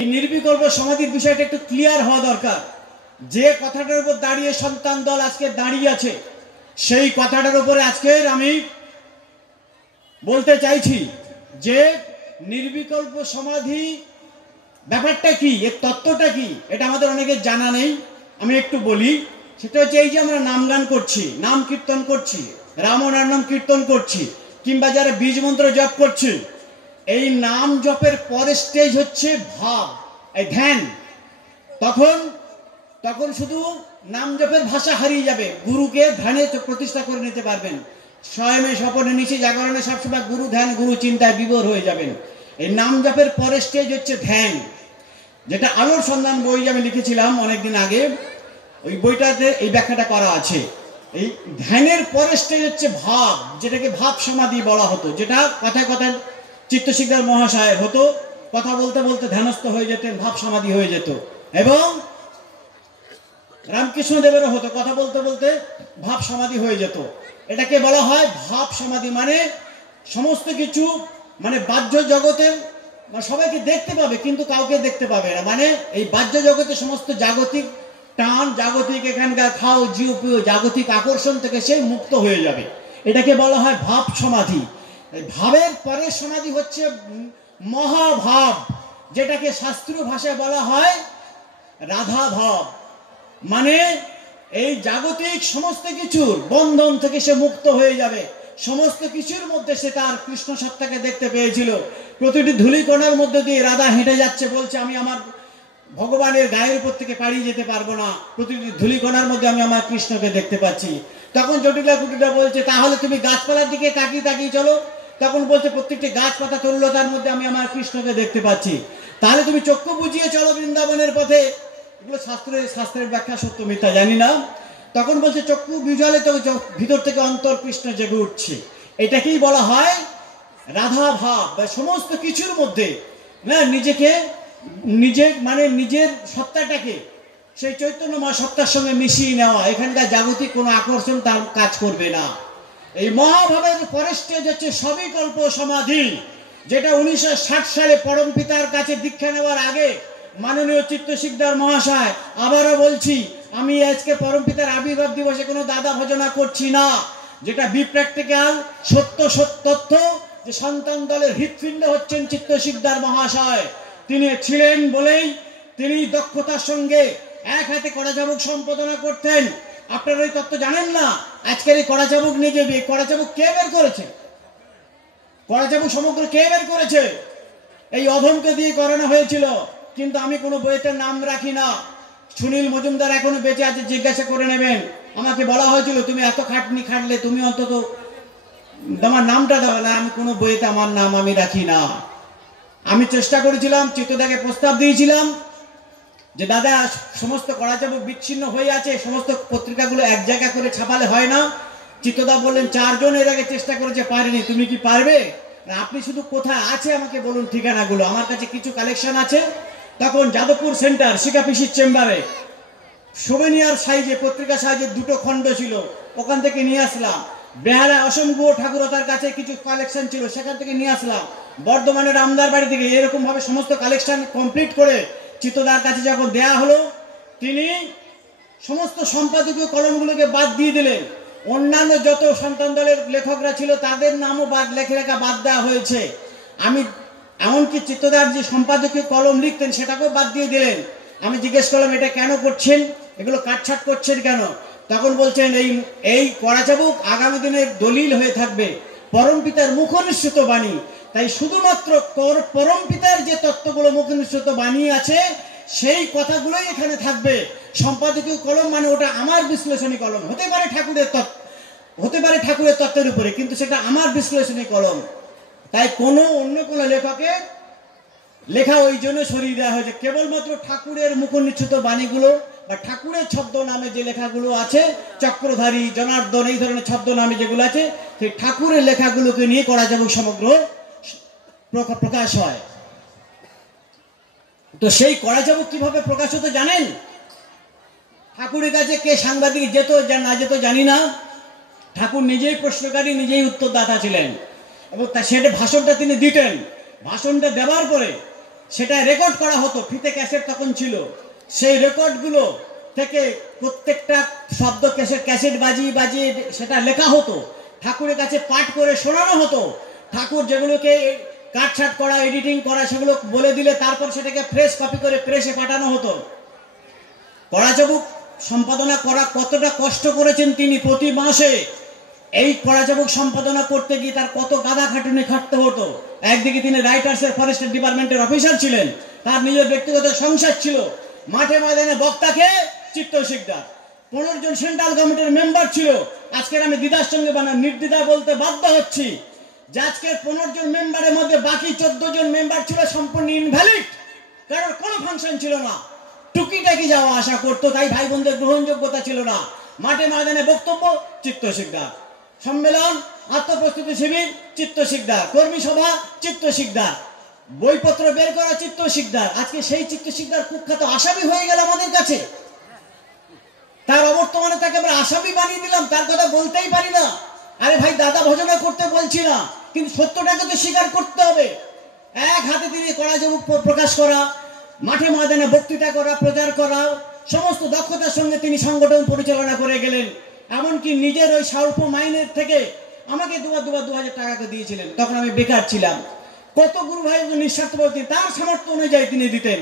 নির্বিকল্প সমাধির বিষয়টা একটু ক্লিয়ার হওয়া দরকার। যে কথাটার উপর দাঁড়িয়ে সন্তান দল আজকে দাঁড়িয়ে আছে, সেই কথাটার উপরে আজকের আমি বলতে চাইছি যে নির্বিকল্প সমাধি ব্যাপারটা কি, এর তত্ত্বটা কি, এটা আমাদের অনেকের জানা নেই। আমি একটু বলি, সেটা হচ্ছে এই যে আমরা নাম গান করছি, নাম কীর্তন করছি, রাম নাম কীর্তন করছি, কিংবা যারা বীজ মন্ত্র জপ করছি, এই নাম জপের পরের স্টেজ হচ্ছে ভাব, এই ধ্যান। তখন তখন শুধু নাম জপের ভাষা হারিয়ে যাবে, গুরুকে ধ্যানে প্রতিষ্ঠা করে নিতে পারবেন। স্বয়মে স্বপনে নিচে জাগরণে সবসময় গুরু ধ্যান, গুরু চিন্তায় বিভোর হয়ে যাবেন। এই নাম জপের পরের স্টেজ হচ্ছে ধ্যান, যেটা আলোর সন্ধান বই আমি লিখেছিলাম অনেকদিন আগে, ওই বইটাতে এই ব্যাখ্যাটা করা আছে। এই ধ্যানের পরের স্টেজ হচ্ছে ভাব, যেটাকে ভাব সমাধি বলা হতো, যেটা কথায় কথায় চিত্তশিক্ষার মহাশয়ের হতো, কথা বলতে বলতে ধ্যানস্থ হয়ে যেতেন, ভাব সমাধি হয়ে যেত। এবং রামকৃষ্ণদেবেরও হতো, কথা বলতে বলতে ভাব সমাধি হয়ে যেত। এটাকে বলা হয় ভাব সমাধি। মানে সমস্ত কিছু, মানে বাহ্য জগতের সবাইকে দেখতে পাবে কিন্তু কাউকে দেখতে পাবে না। মানে এই বাহ্য জগতে সমস্ত জাগতিক টান, জাগতিক এখানকার খাও জিও পিও জাগতিক আকর্ষণ থেকে সে মুক্ত হয়ে যাবে। এটাকে বলা হয় ভাব সমাধি। ভাবের পরের সমাধি হচ্ছে মহাভাব, যেটাকে শাস্ত্রীয় ভাষায় বলা হয় রাধা ভাব। মানে এই জাগতিক সমস্ত কিছুর বন্ধন থেকে সে মুক্ত হয়ে যাবে। সমস্ত কিছুর মধ্যে সে তার কৃষ্ণ সত্তাকে দেখতে পেয়েছিল। প্রতিটি ধূলিকণার মধ্যে দিয়ে রাধা হেঁটে যাচ্ছে, বলছে আমি আমার ভগবানের গায়ের উপর থেকে পাড়িয়ে যেতে পারবো না, প্রতিটি ধূলিকণার মধ্যে আমি আমার কৃষ্ণকে দেখতে পাচ্ছি। তখন জটিলা কুটিলা বলছে তাহলে তুমি গাছপালার দিকে তাকিয়ে তাকিয়ে চলো। তখন বলছে প্রত্যেকটি গাছপাতা তরুলতার মধ্যে আমি আমার কৃষ্ণকে দেখতে পাচ্ছি। তাহলে তুমি চক্ষু বুঝিয়ে চলো বৃন্দাবনের পথে। এগুলো শাস্ত্রের ব্যাখ্যা সত্য মিথ্যা জানি না। তখন বলছে চক্ষু বিজলে তো ভিতর থেকে অন্তর কৃষ্ণ জেগে উঠছে। এটাকেই বলা হয় রাধা ভাব। সমস্ত কিছুর মধ্যে না নিজেকে মানে নিজের সত্তাটাকে সেই চৈতন্যময় সত্তার সঙ্গে মিশিয়ে নেওয়া। এখানকার জাগতিক কোনো আকর্ষণ তার কাজ করবে না। এই মহাভাবের পরের স্টেজ হচ্ছে সবিকল্প সমাধি, যেটা 1960 সালে পরম পিতার কাছে দীক্ষা নেওয়ার আগে মাননীয় চিত্তশিকদার মহাশয়, আবারও বলছি, আমি আজকে পরম পিতার আবির্ভাব দিবসে কোনো দাদা ভজনা করছি না, যেটা বিপ্র্যাকটিক্যাল সত্য তথ্য যে সন্তান দলের হৃৎপিণ্ড হচ্ছেন চিত্তশিকদার মহাশয়। তিনি ছিলেন বলেই তিনি দক্ষতার সঙ্গে এক হাতে কড়া চাবুক সম্পাদনা করতেন। আপনারা এই তত্ত্ব জানেন না। আজকের এই কড়া চাবুক নিয়ে যাবে, কড়া চাবুক কে বের করেছে? কড়া চাবুক সমগ্র কে বের করেছে? এই অধমকে দিয়ে করানো হয়েছিল। কিন্তু আমি কোনো বইতে নাম রাখি না। সুনীল মজুমদার এখনো বেঁচে আছে, জিজ্ঞাসা করে নেবেন। আমাকে বলা হয়েছিল তুমি এত খাটনি খাটলে, তুমি অন্তত তোমার নামটা দাও না। আমি কোনো বইতে আমার নাম আমি রাখি না। আমি চেষ্টা করেছিলাম, চিত্তদাকে প্রস্তাব দিয়েছিলাম যে দাদা সমস্ত কড়া চাবুক বিচ্ছিন্ন হয়ে আছে, সমস্ত পত্রিকাগুলো এক জায়গা করে ছাপালে হয় না। চিত্তদা বললেন 4 জন এর আগে চেষ্টা করেছে, পারেনি, তুমি কি পারবে? আপনি শুধু কোথায় আছে আমাকে বলুন ঠিকানাগুলো, আমার কাছে কিছু কালেকশন আছে। তখন যাদবপুর সেন্টার শিকাপিসির চেম্বারে সোভেনিয়ার সাইজে, পত্রিকা সাইজে 2টো খণ্ড ছিল, ওখান থেকে নিয়ে আসলাম। বেহালা অসম গুহ ঠাকুরতার কাছে কিছু কালেকশন ছিল, সেখান থেকে নিয়ে আসলাম। বর্ধমানের আমদার বাড়ি থেকে এরকম ভাবে সমস্ত কালেকশন কমপ্লিট করে চিত্তদার কাছে যখন দেয়া হলো, তিনি সমস্ত সম্পাদকীয় কলমগুলোকে বাদ দিয়ে দিলেন। অন্যান্য যত সন্তান দলের লেখকরা ছিল তাদের নামও লেখা বাদ দেওয়া হয়েছে। আমি এমনকি চিত্তদার যে সম্পাদকীয় কলম লিখতেন সেটাকেও বাদ দিয়ে দিলেন। আমি জিজ্ঞেস করলাম এটা কেন করছেন, এগুলো কাটছাট করছেন কেন? তখন বলছেন এই কড়া চাবুক আগামী দিনের দলিল হয়ে থাকবে, পরম পিতার মুখনিসৃত বাণী। তাই শুধুমাত্র পরম পিতার যে তত্ত্বগুলো মুখনিসৃত বাণী আছে সেই কথাগুলোই এখানে থাকবে। সম্পাদকীয় কলম মানে ওটা আমার বিশ্লেষণী কলম, হতে পারে ঠাকুরের তত্ত্বের উপরে, কিন্তু সেটা আমার বিশ্লেষণী কলম। তাই অন্য কোনো লেখকের লেখা ওই জন্য সরিয়ে দেওয়া হয়েছে। কেবলমাত্র ঠাকুরের মুখনিসৃত বাণীগুলো বা ঠাকুরের ছদ্ম নামে যে লেখাগুলো আছে, চক্রধারী, জনার্দন, এই ধরনের ছদ্ম নামে যেগুলো আছে, সেই ঠাকুরের লেখাগুলোকে নিয়ে করা যাবে সমগ্র প্রকাশ হয়। তো সেই করা যাবে কিভাবে প্রকাশ হতো জানেন? ঠাকুরের কাছে কে সাংবাদিক যেত না যেত জানি না, ঠাকুর নিজেই প্রশ্নকারী, নিজেই উত্তরদাতা ছিলেন। এবং সেটা ভাষণটা তিনি দিতেন। ভাষণটা দেওয়ার পরে সেটা রেকর্ড করা হতো, ফিতে ক্যাসেট তখন ছিল, সেই রেকর্ডগুলো থেকে প্রত্যেকটা শব্দ ক্যাসেট বাজিয়ে বাজিয়ে সেটা লেখা হতো, ঠাকুরের কাছে পাঠ করে শোনানো হতো। ঠাকুর যেগুলোকে কাটছাট করা, এডিটিং করা, সেগুলো বলে দিলে তারপর সেটাকে ফ্রেশ কপি করে প্রেসে পাঠানো হতো। কড়াচাবুক সম্পাদনা করা কতটা কষ্ট করেছেন তিনি, প্রতি মাসে এই কড়াচাবুক সম্পাদনা করতে গিয়ে তার কত গাদা খাটুনি খাটতে হতো। একদিকে তিনি রাইটার্সের ফরেস্ট ডিপার্টমেন্টের অফিসার ছিলেন, তার নিজের ব্যক্তিগত সংসার ছিল, মাঠে ময়দানে বক্তাকে চিত্ত শিকদার, 15 জন সেন্ট্রাল গভর্নমেন্টের মেম্বার ছিল। আজকের আমি দিদার সঙ্গে নির্দ্বিধায় বলতে বাধ্য হচ্ছি যে আজকের 15 জন মেম্বারের মধ্যে বাকি 14 জন মেম্বার ছিল সম্পূর্ণ ইনভ্যালিড, কারণ কোনো ফাংশন ছিল না, টুকিটাকি যাওয়া আসা করতো, তাই ভাই বোনদের গ্রহণযোগ্যতা ছিল না। মাঠে ময়দানে বক্তব্য চিত্ত শিকদার, সম্মেলন আত্মপ্রস্তুতি শিবির চিত্ত শিকদার, কর্মী সভা চিত্ত শিকদার, বইপত্র বের করা চিত্ত শিকদার। আজকে সেই চিত্ত শিকদার কুখ্যাত আসামি হয়ে গেল আমাদের কাছে, তার অবর্তমানে তাকে আমরা আসামি বানিয়ে দিলাম, তার কথা বলতেই পারি না। আরে ভাই, দাদা ভজনা করতে বলছি না, কিন্তু সত্যটাকে তো স্বীকার করতে হবে। এক হাতে তিনি কড়াচাবুক প্রকাশ করা, মাঠে ময়দানে বক্তৃতা করা, প্রচার করা, সমস্ত দক্ষতার সঙ্গে তিনি সংগঠন পরিচালনা করে গেলেন। এমনকি নিজের ওই স্বল্প মাইনের থেকে আমাকে 2000 টাকা দিয়েছিলেন, তখন আমি বেকার ছিলাম। কত গুরু ভাই নিঃস্বার্থপর, তার সামর্থ্য অনুযায়ী তিনি দিতেন।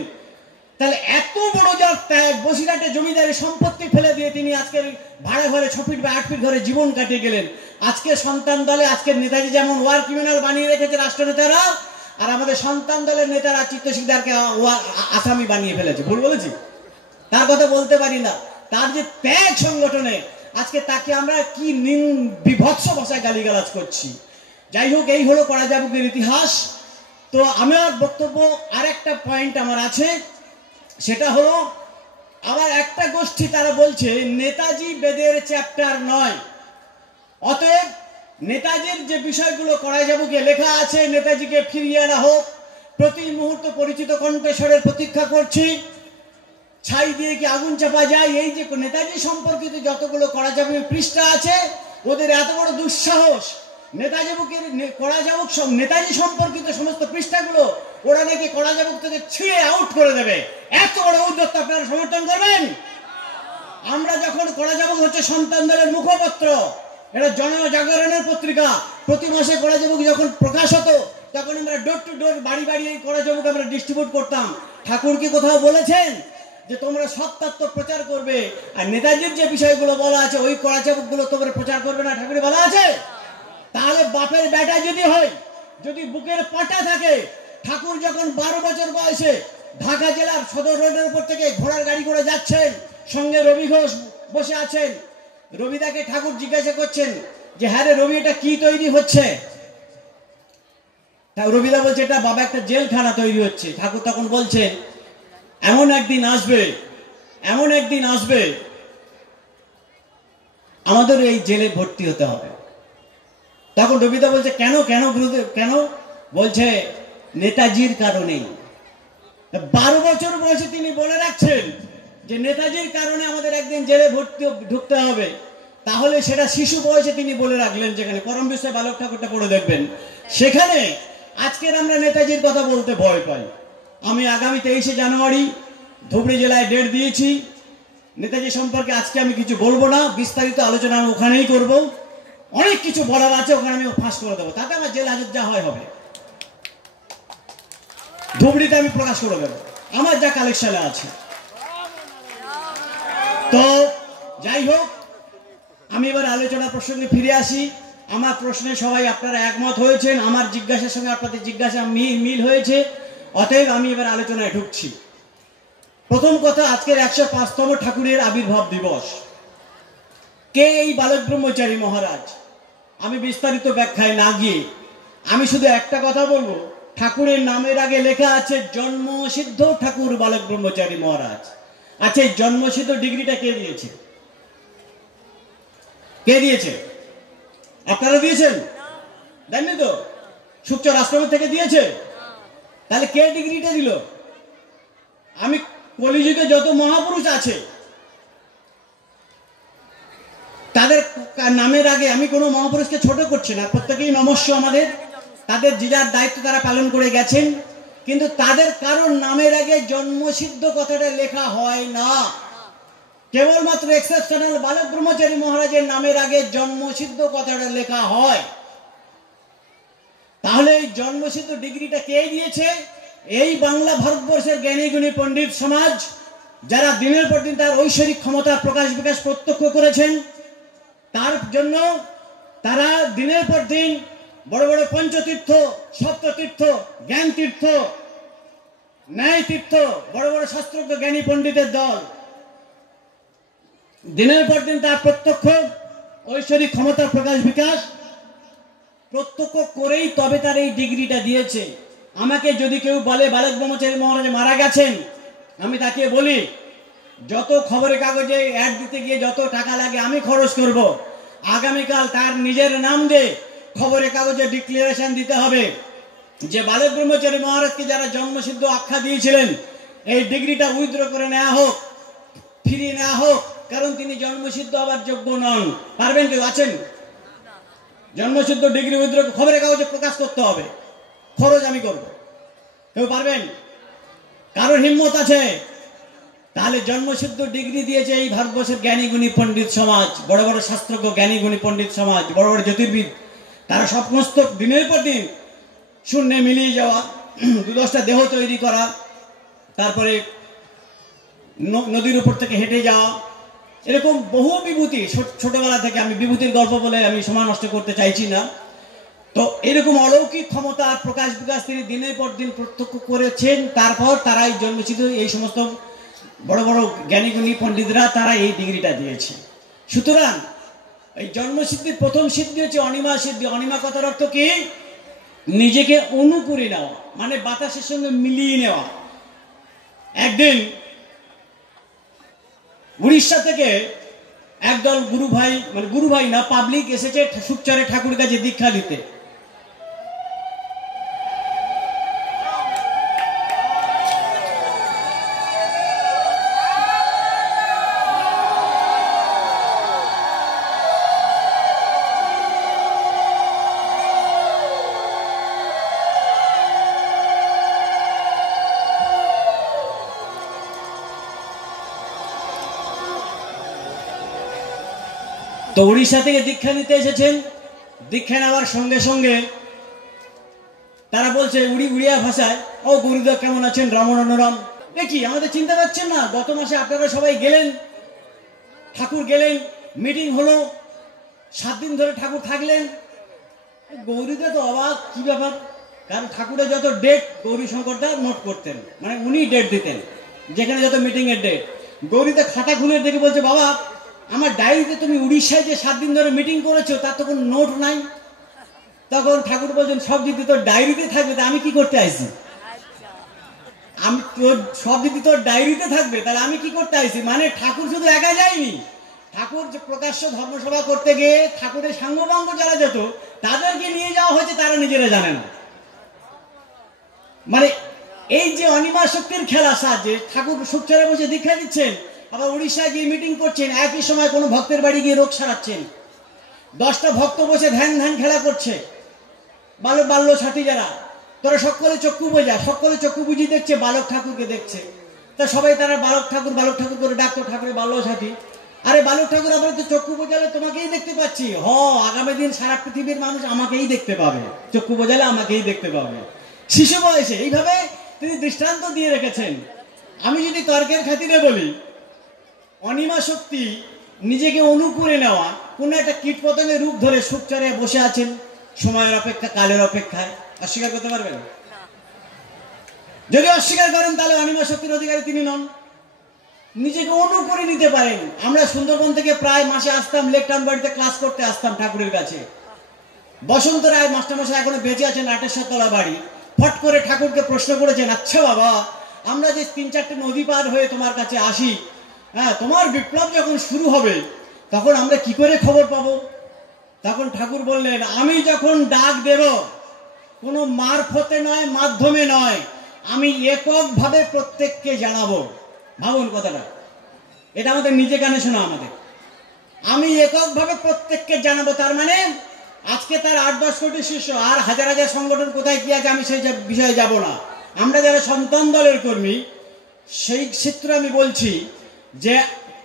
তাহলে এত বড় যার ত্যাগ, বসিরহাটে জমিদারি সম্পত্তি ফেলে দিয়ে তিনি আজকের ভাড়া ঘরে 6 ফিট বা 8 ফিট ঘরে জীবন কাটিয়ে গেলেন। আজকে সন্তান দলে আজকের নেতাজি যেমন ওয়ার ক্রিমিনাল বানিয়ে রেখেছে রাষ্ট্রনেতারা, আর আমাদের সন্তান দলের নেতারা চিত্ত শিকদারকে আসামি বানিয়ে ফেলেছে। ভুল বলেছি? তার কথা বলতে পারি না। তার যে ত্যাগ সংগঠনে, আজকে তাকে আমরা কি বিভৎস ভাষায় গালিগালাজ করছি। যাই হোক, এই হলো কড়াচাবুকের ইতিহাস। তো আমার বক্তব্য আরেকটা পয়েন্ট আমার আছে, সেটা হলো আবার একটা গোষ্ঠী তারা বলছে নেতাজি বেদের চ্যাপ্টার নয়, অতএব নেতাজির যে বিষয়গুলো কড়াচাবুকে লেখা আছে, নেতাজিকে ফিরিয়ে আনা হোক। প্রতি মুহূর্ত পরিচিত কণ্ঠস্বরের প্রতীক্ষা করছি, ছাই দিয়ে কি আগুন চাপা যায়? এই যে নেতাজি সম্পর্কিত যতগুলো কড়াচাবুকের পৃষ্ঠা আছে, ওদের এত বড় দুঃসাহস, নেতাজি সম্পর্কিত সমস্ত পৃষ্ঠাগুলো ওরা নাকি কড়াচাবুক থেকে ছিঁড়ে আউট করে দেবে। এত বড় উদ্যোক্তা আপনারা সমর্থন করবেন? আমরা যখন কড়াচাবুক হচ্ছে সন্তান দলের মুখপত্র, এটা জনজাগরণের পত্রিকা, প্রতি মাসে কড়াচাবুক যখন প্রকাশ হতো তখন আমরা ডোর টু ডোর, বাড়ি বাড়ি এই কড়াচাবুক আমরা ডিস্ট্রিবিউট করতাম। ঠাকুর কি কোথাও বলেছেন যে তোমরা সত্যাত্ম প্রচার করবে, আর নেতাজির যে বিষয়গুলো বলা আছে ওই কড়াচাবুক গুলো তোমরা প্রচার করবে না? ঠাকুরে বলা আছে? তাহলে বাপের বেটা যদি হয়, যদি বুকের পাটা থাকে, ঠাকুর যখন 12 বছর বয়সে ঢাকা জেলার সদর রোডের উপর থেকে ঘোড়ার গাড়ি করে যাচ্ছেন, সঙ্গে রবি ঘোষ বসে আছেন, রবিদাকে ঠাকুর জিজ্ঞাসা করছেন যে হ্যাঁ রে রবি, এটা কি তৈরি হচ্ছে? রবিদা বলছে এটা বাবা একটা জেলখানা তৈরি হচ্ছে। ঠাকুর তখন বলছেন এমন একদিন আসবে, এমন একদিন আসবে আমাদের এই জেলে ভর্তি হতে হবে। তখন রবিদা বলছে কেন কেন গুরুদেব কেন? বলছে নেতাজির কারণেই। 12 বছর বয়সে তিনি বলে রাখছেন যে নেতাজির কারণে আমাদের একদিন জেলে ঢুকতে হবে। তাহলে সেটা শিশু বয়সে তিনি বলে রাখলেন, যেখানে পরম বিষয় বালক ঠাকুরটা পড়ে দেখবেন, সেখানে আজকের আমরা নেতাজির কথা বলতে ভয় পাই। আমি আগামী 23শে জানুয়ারি ধুবড়ী জেলায় ডেট দিয়েছি। নেতাজি সম্পর্কে আজকে আমি কিছু বলবো না, বিস্তারিত আলোচনা আমি ওখানেই করব। অনেক কিছু বলার আছে, ওখানে আমি ফাঁস করে দেবো, তাতে আমার জেল হাজত যা হয় হবে। ধুবড়িতে আমি প্রকাশ করে দেবো আমার যা কালেকশনে আছে। তো যাই হোক, আমি এবার আলোচনা প্রসঙ্গে ফিরে আসি। আমার প্রশ্নে সবাই আপনারা একমত হয়েছেন, আমার জিজ্ঞাসার সঙ্গে আপনাদের জিজ্ঞাসা মিল হয়েছে, অতএব আমি এবার আলোচনায় ঢুকছি। প্রথম কথা, আজকের 105তম ঠাকুরের আবির্ভাব দিবস। কে এই বালক ব্রহ্মচারী মহারাজ? আমি বিস্তারিত ব্যাখ্যায় না গিয়ে আমি শুধু একটা কথা বলবো, ঠাকুরের নামের আগে লেখা আছে জন্মসিদ্ধ ঠাকুর বালক ব্রহ্মচারী মহারাজ। আচ্ছা, এই জন্মসিদ্ধ ডিগ্রিটা কে দিয়েছে? কে দিয়েছে? আপনারা দিয়েছেন? দেননি তো? সুকচর আশ্রমের থেকে দিয়েছে? তাহলে কে ডিগ্রিটা দিল? আমি কলিযুগে যত মহাপুরুষ আছে তাদের নামের আগে আমি কোনো মহাপুরুষকে ছোট করছি না, প্রত্যেকেই নমস্য আমাদের, তাদের যে যার দায়িত্ব তারা পালন করে গেছেন। কিন্তু তাদের কারোর নামের আগে জন্মসিদ্ধ কথাটা লেখা হয় না। কেবলমাত্র এক্সেপশনাল বালক ব্রহ্মচারী মহারাজের নামের আগে জন্মসিদ্ধ কথাটা লেখা হয়। তাহলে এই জন্মসিদ্ধ ডিগ্রিটা কে দিয়েছে? এই বাংলা ভারতবর্ষের জ্ঞানী গুণী পণ্ডিত সমাজ, যারা দিনের পর দিন তার ঐশ্বরিক ক্ষমতার প্রকাশ বিকাশ প্রত্যক্ষ করেছেন। তার জন্য তারা দিনের পর দিন বড় বড় পঞ্চতীর্থ, সপ্ততীর্থ, জ্ঞান তীর্থ, ন্যায় তীর্থ, বড় বড় শাস্ত্রজ্ঞ জ্ঞানী পণ্ডিতের দল দিনের পর দিন তার প্রত্যক্ষ ঐশ্বরিক ক্ষমতার প্রকাশ বিকাশ প্রত্যক্ষ করেই তবে তার এই ডিগ্রিটা দিয়েছে। আমাকে যদি কেউ বলে বালক ব্রহ্মচারী মহারাজ মারা গেছেন, আমি তাকে বলি যত খবরের কাগজে অ্যাড দিতে গিয়ে যত টাকা লাগে আমি খরচ করব। আগামীকাল তার নিজের নাম দিয়ে খবরের কাগজে ডিক্লারেশন দিতে হবে যে বালক ব্রহ্মচারী মহারাজকে যারা জন্মসিদ্ধ আখ্যা দিয়েছিলেন এই ডিগ্রিটা উইথড্র করে নেওয়া হোক, ফিরিয়ে নেওয়া হোক, কারণ তিনি জন্মসিদ্ধ হবার যোগ্য নন। পারবেন কেউ? আছেন? জন্মসিদ্ধ ডিগ্রি উইথড্র খবরের কাগজে প্রকাশ করতে হবে, খরচ আমি করব। কেউ পারবেন? কারোর হিম্মত আছে? তাহলে জন্মসিদ্ধ ডিগ্রি দিয়েছে এই ভারতবর্ষের জ্ঞানী গুণী পণ্ডিত সমাজ, বড় বড় শাস্ত্রজ্ঞ জ্ঞানী গুণী পণ্ডিত সমাজ, বড় বড় জ্যোতির্বিদ। তারা সমস্ত দিনের পর দিন শূন্যে মিলিয়ে যাওয়া, 2-10টা দেহ তৈরি করা, তারপরে নদীর উপর থেকে হেঁটে যাওয়া, এরকম বহু বিভূতি। ছোটবেলা থেকে আমি বিভূতির গল্প বলে আমি সময় নষ্ট করতে চাইছি না। তো এরকম অলৌকিক ক্ষমতা আর প্রকাশ বিকাশ তিনি দিনের পর দিন প্রত্যক্ষ করেছেন। তারপর তারাই জন্মসিদ্ধ এই সমস্ত বড় বড় জ্ঞানী গুণী পণ্ডিতরা তারা এই ডিগ্রিটা দিয়েছে। সুতরাং এই জন্মসিদ্ধির প্রথম সিদ্ধি হচ্ছে অনিমা সিদ্ধি। অনিমা কথার অর্থ কি? নিজেকে অনু করে নেওয়া, মানে বাতাসের সঙ্গে মিলিয়ে নেওয়া। একদিন উড়িষ্যা থেকে একদল গুরু ভাই, মানে গুরু ভাই না, পাবলিক এসেছে সুখচরে ঠাকুরের কাছে দীক্ষা নিতে। তো উড়িষ্যা থেকে দীক্ষা নিতে এসেছেন। দীক্ষা নেওয়ার সঙ্গে সঙ্গে তারা বলছে উড়িয়া ভাষায়, ও গুরুদেব কেমন আছেন, রমণরাম। দেখি আমাদের চিন্তা পাচ্ছেন না? গত মাসে আপনারা সবাই গেলেন, ঠাকুর গেলেন, মিটিং হলো, 7 দিন ধরে ঠাকুর থাকলেন। গৌরীদা তো অবাক, কি ব্যাপার? কারণ ঠাকুরের যত ডেট গৌরী শঙ্করদা নোট করতেন, মানে উনি ডেট দিতেন যেখানে যত মিটিং এর ডেট। গৌরীদা খাতা খুলে দেখে বলছে, বাবা আমার ডায়েরিতে তুমি উড়িষ্যায় যে 7 দিন ধরে মিটিং করেছো তার তো কোনো নোট নাই। তখন ঠাকুর বলছেন, সব যদি তোর ডায়েরিতে থাকবে তা আমি কি করতে আইছি? আমি তোর সব যদি তোর ডায়েরিতে থাকবে তাহলে আমি কি করতে আইছি? মানে ঠাকুর শুধু একা যায়নি, ঠাকুর যে প্রকাশ্য ধর্মসভা করতে গিয়ে ঠাকুরের সাঙ্গপাঙ্গ যারা যেত তাদেরকে নিয়ে যাওয়া হয়েছে, তারা নিজেরা জানে না। মানে এই যে অনিমা শক্তির খেলা সাহায্যে ঠাকুর সুখচরে বসে দীক্ষা দিচ্ছেন, আবার উড়িষ্যায় গিয়ে মিটিং করছেন, একই সময় কোনো ভক্তের বাড়ি গিয়ে রোগ সারাচ্ছেন। 10টা ভক্ত বসে ধ্যান খেলা করছে, বাল্য সাথী যারা, তোরা সকলে চক্ষু বোঝা, সকলে চক্ষু বুঝি দেখছে, বালক ঠাকুরকে দেখছে। তা সবাই তারা বালক ঠাকুর করে ডাকতো, ঠাকুরের বাল্য সাথী। আরে বালক ঠাকুর, আমরা তো চক্ষু বোঝালে তোমাকেই দেখতে পাচ্ছি। আগামী দিন সারা পৃথিবীর মানুষ আমাকেই দেখতে পাবে, চক্ষু বোঝালে আমাকেই দেখতে পাবে। শিশু বয়সে এইভাবে তিনি দৃষ্টান্ত দিয়ে রেখেছেন। আমি যদি তর্কের খাতিরে বলি, অনিমা শক্তি নিজেকে অনু করে নেওয়া, কোন একটা কীট পতঙ্গের রূপ ধরে সুখচরে বসে আছেন সময়ের অপেক্ষা, কালের অপেক্ষায়। অস্বীকার করতে পারবেন? যদি অস্বীকার করেন তাহলে অনিমা শক্তির অধিকারী তিনি নন। নিজেকে অনু করে নিতে পারেন। আমরা সুন্দরবন থেকে প্রায় মাসে আসতাম, লেকটাউন বাড়িতে ক্লাস করতে আসতাম ঠাকুরের কাছে। বসন্ত রায় মাস্টারমশাই এখনো বেঁচে আছেন, 8 তলা বাড়ি। ফট করে ঠাকুরকে প্রশ্ন করেছেন, আচ্ছা বাবা, আমরা যে 3-4টে নদী পার হয়ে তোমার কাছে আসি, হ্যাঁ, তোমার বিপ্লব যখন শুরু হবে তখন আমরা কি করে খবর পাবো? তখন ঠাকুর বললেন, আমি যখন ডাক দেব কোনো মারফতে নয়, মাধ্যমে নয়, আমি এককভাবে প্রত্যেককে জানাবো। ভাবুন কথাটা, এটা আমাদের নিজে কানে শোনা আমাদের। আমি এককভাবে প্রত্যেককে জানাবো, তার মানে আজকে তার 8-10 কোটি শিষ্য আর হাজার হাজার সংগঠন কোথায় কি আছে আমি সেই বিষয়ে যাব না। আমরা যারা সন্তান দলের কর্মী সেই ক্ষেত্রে আমি বলছি যে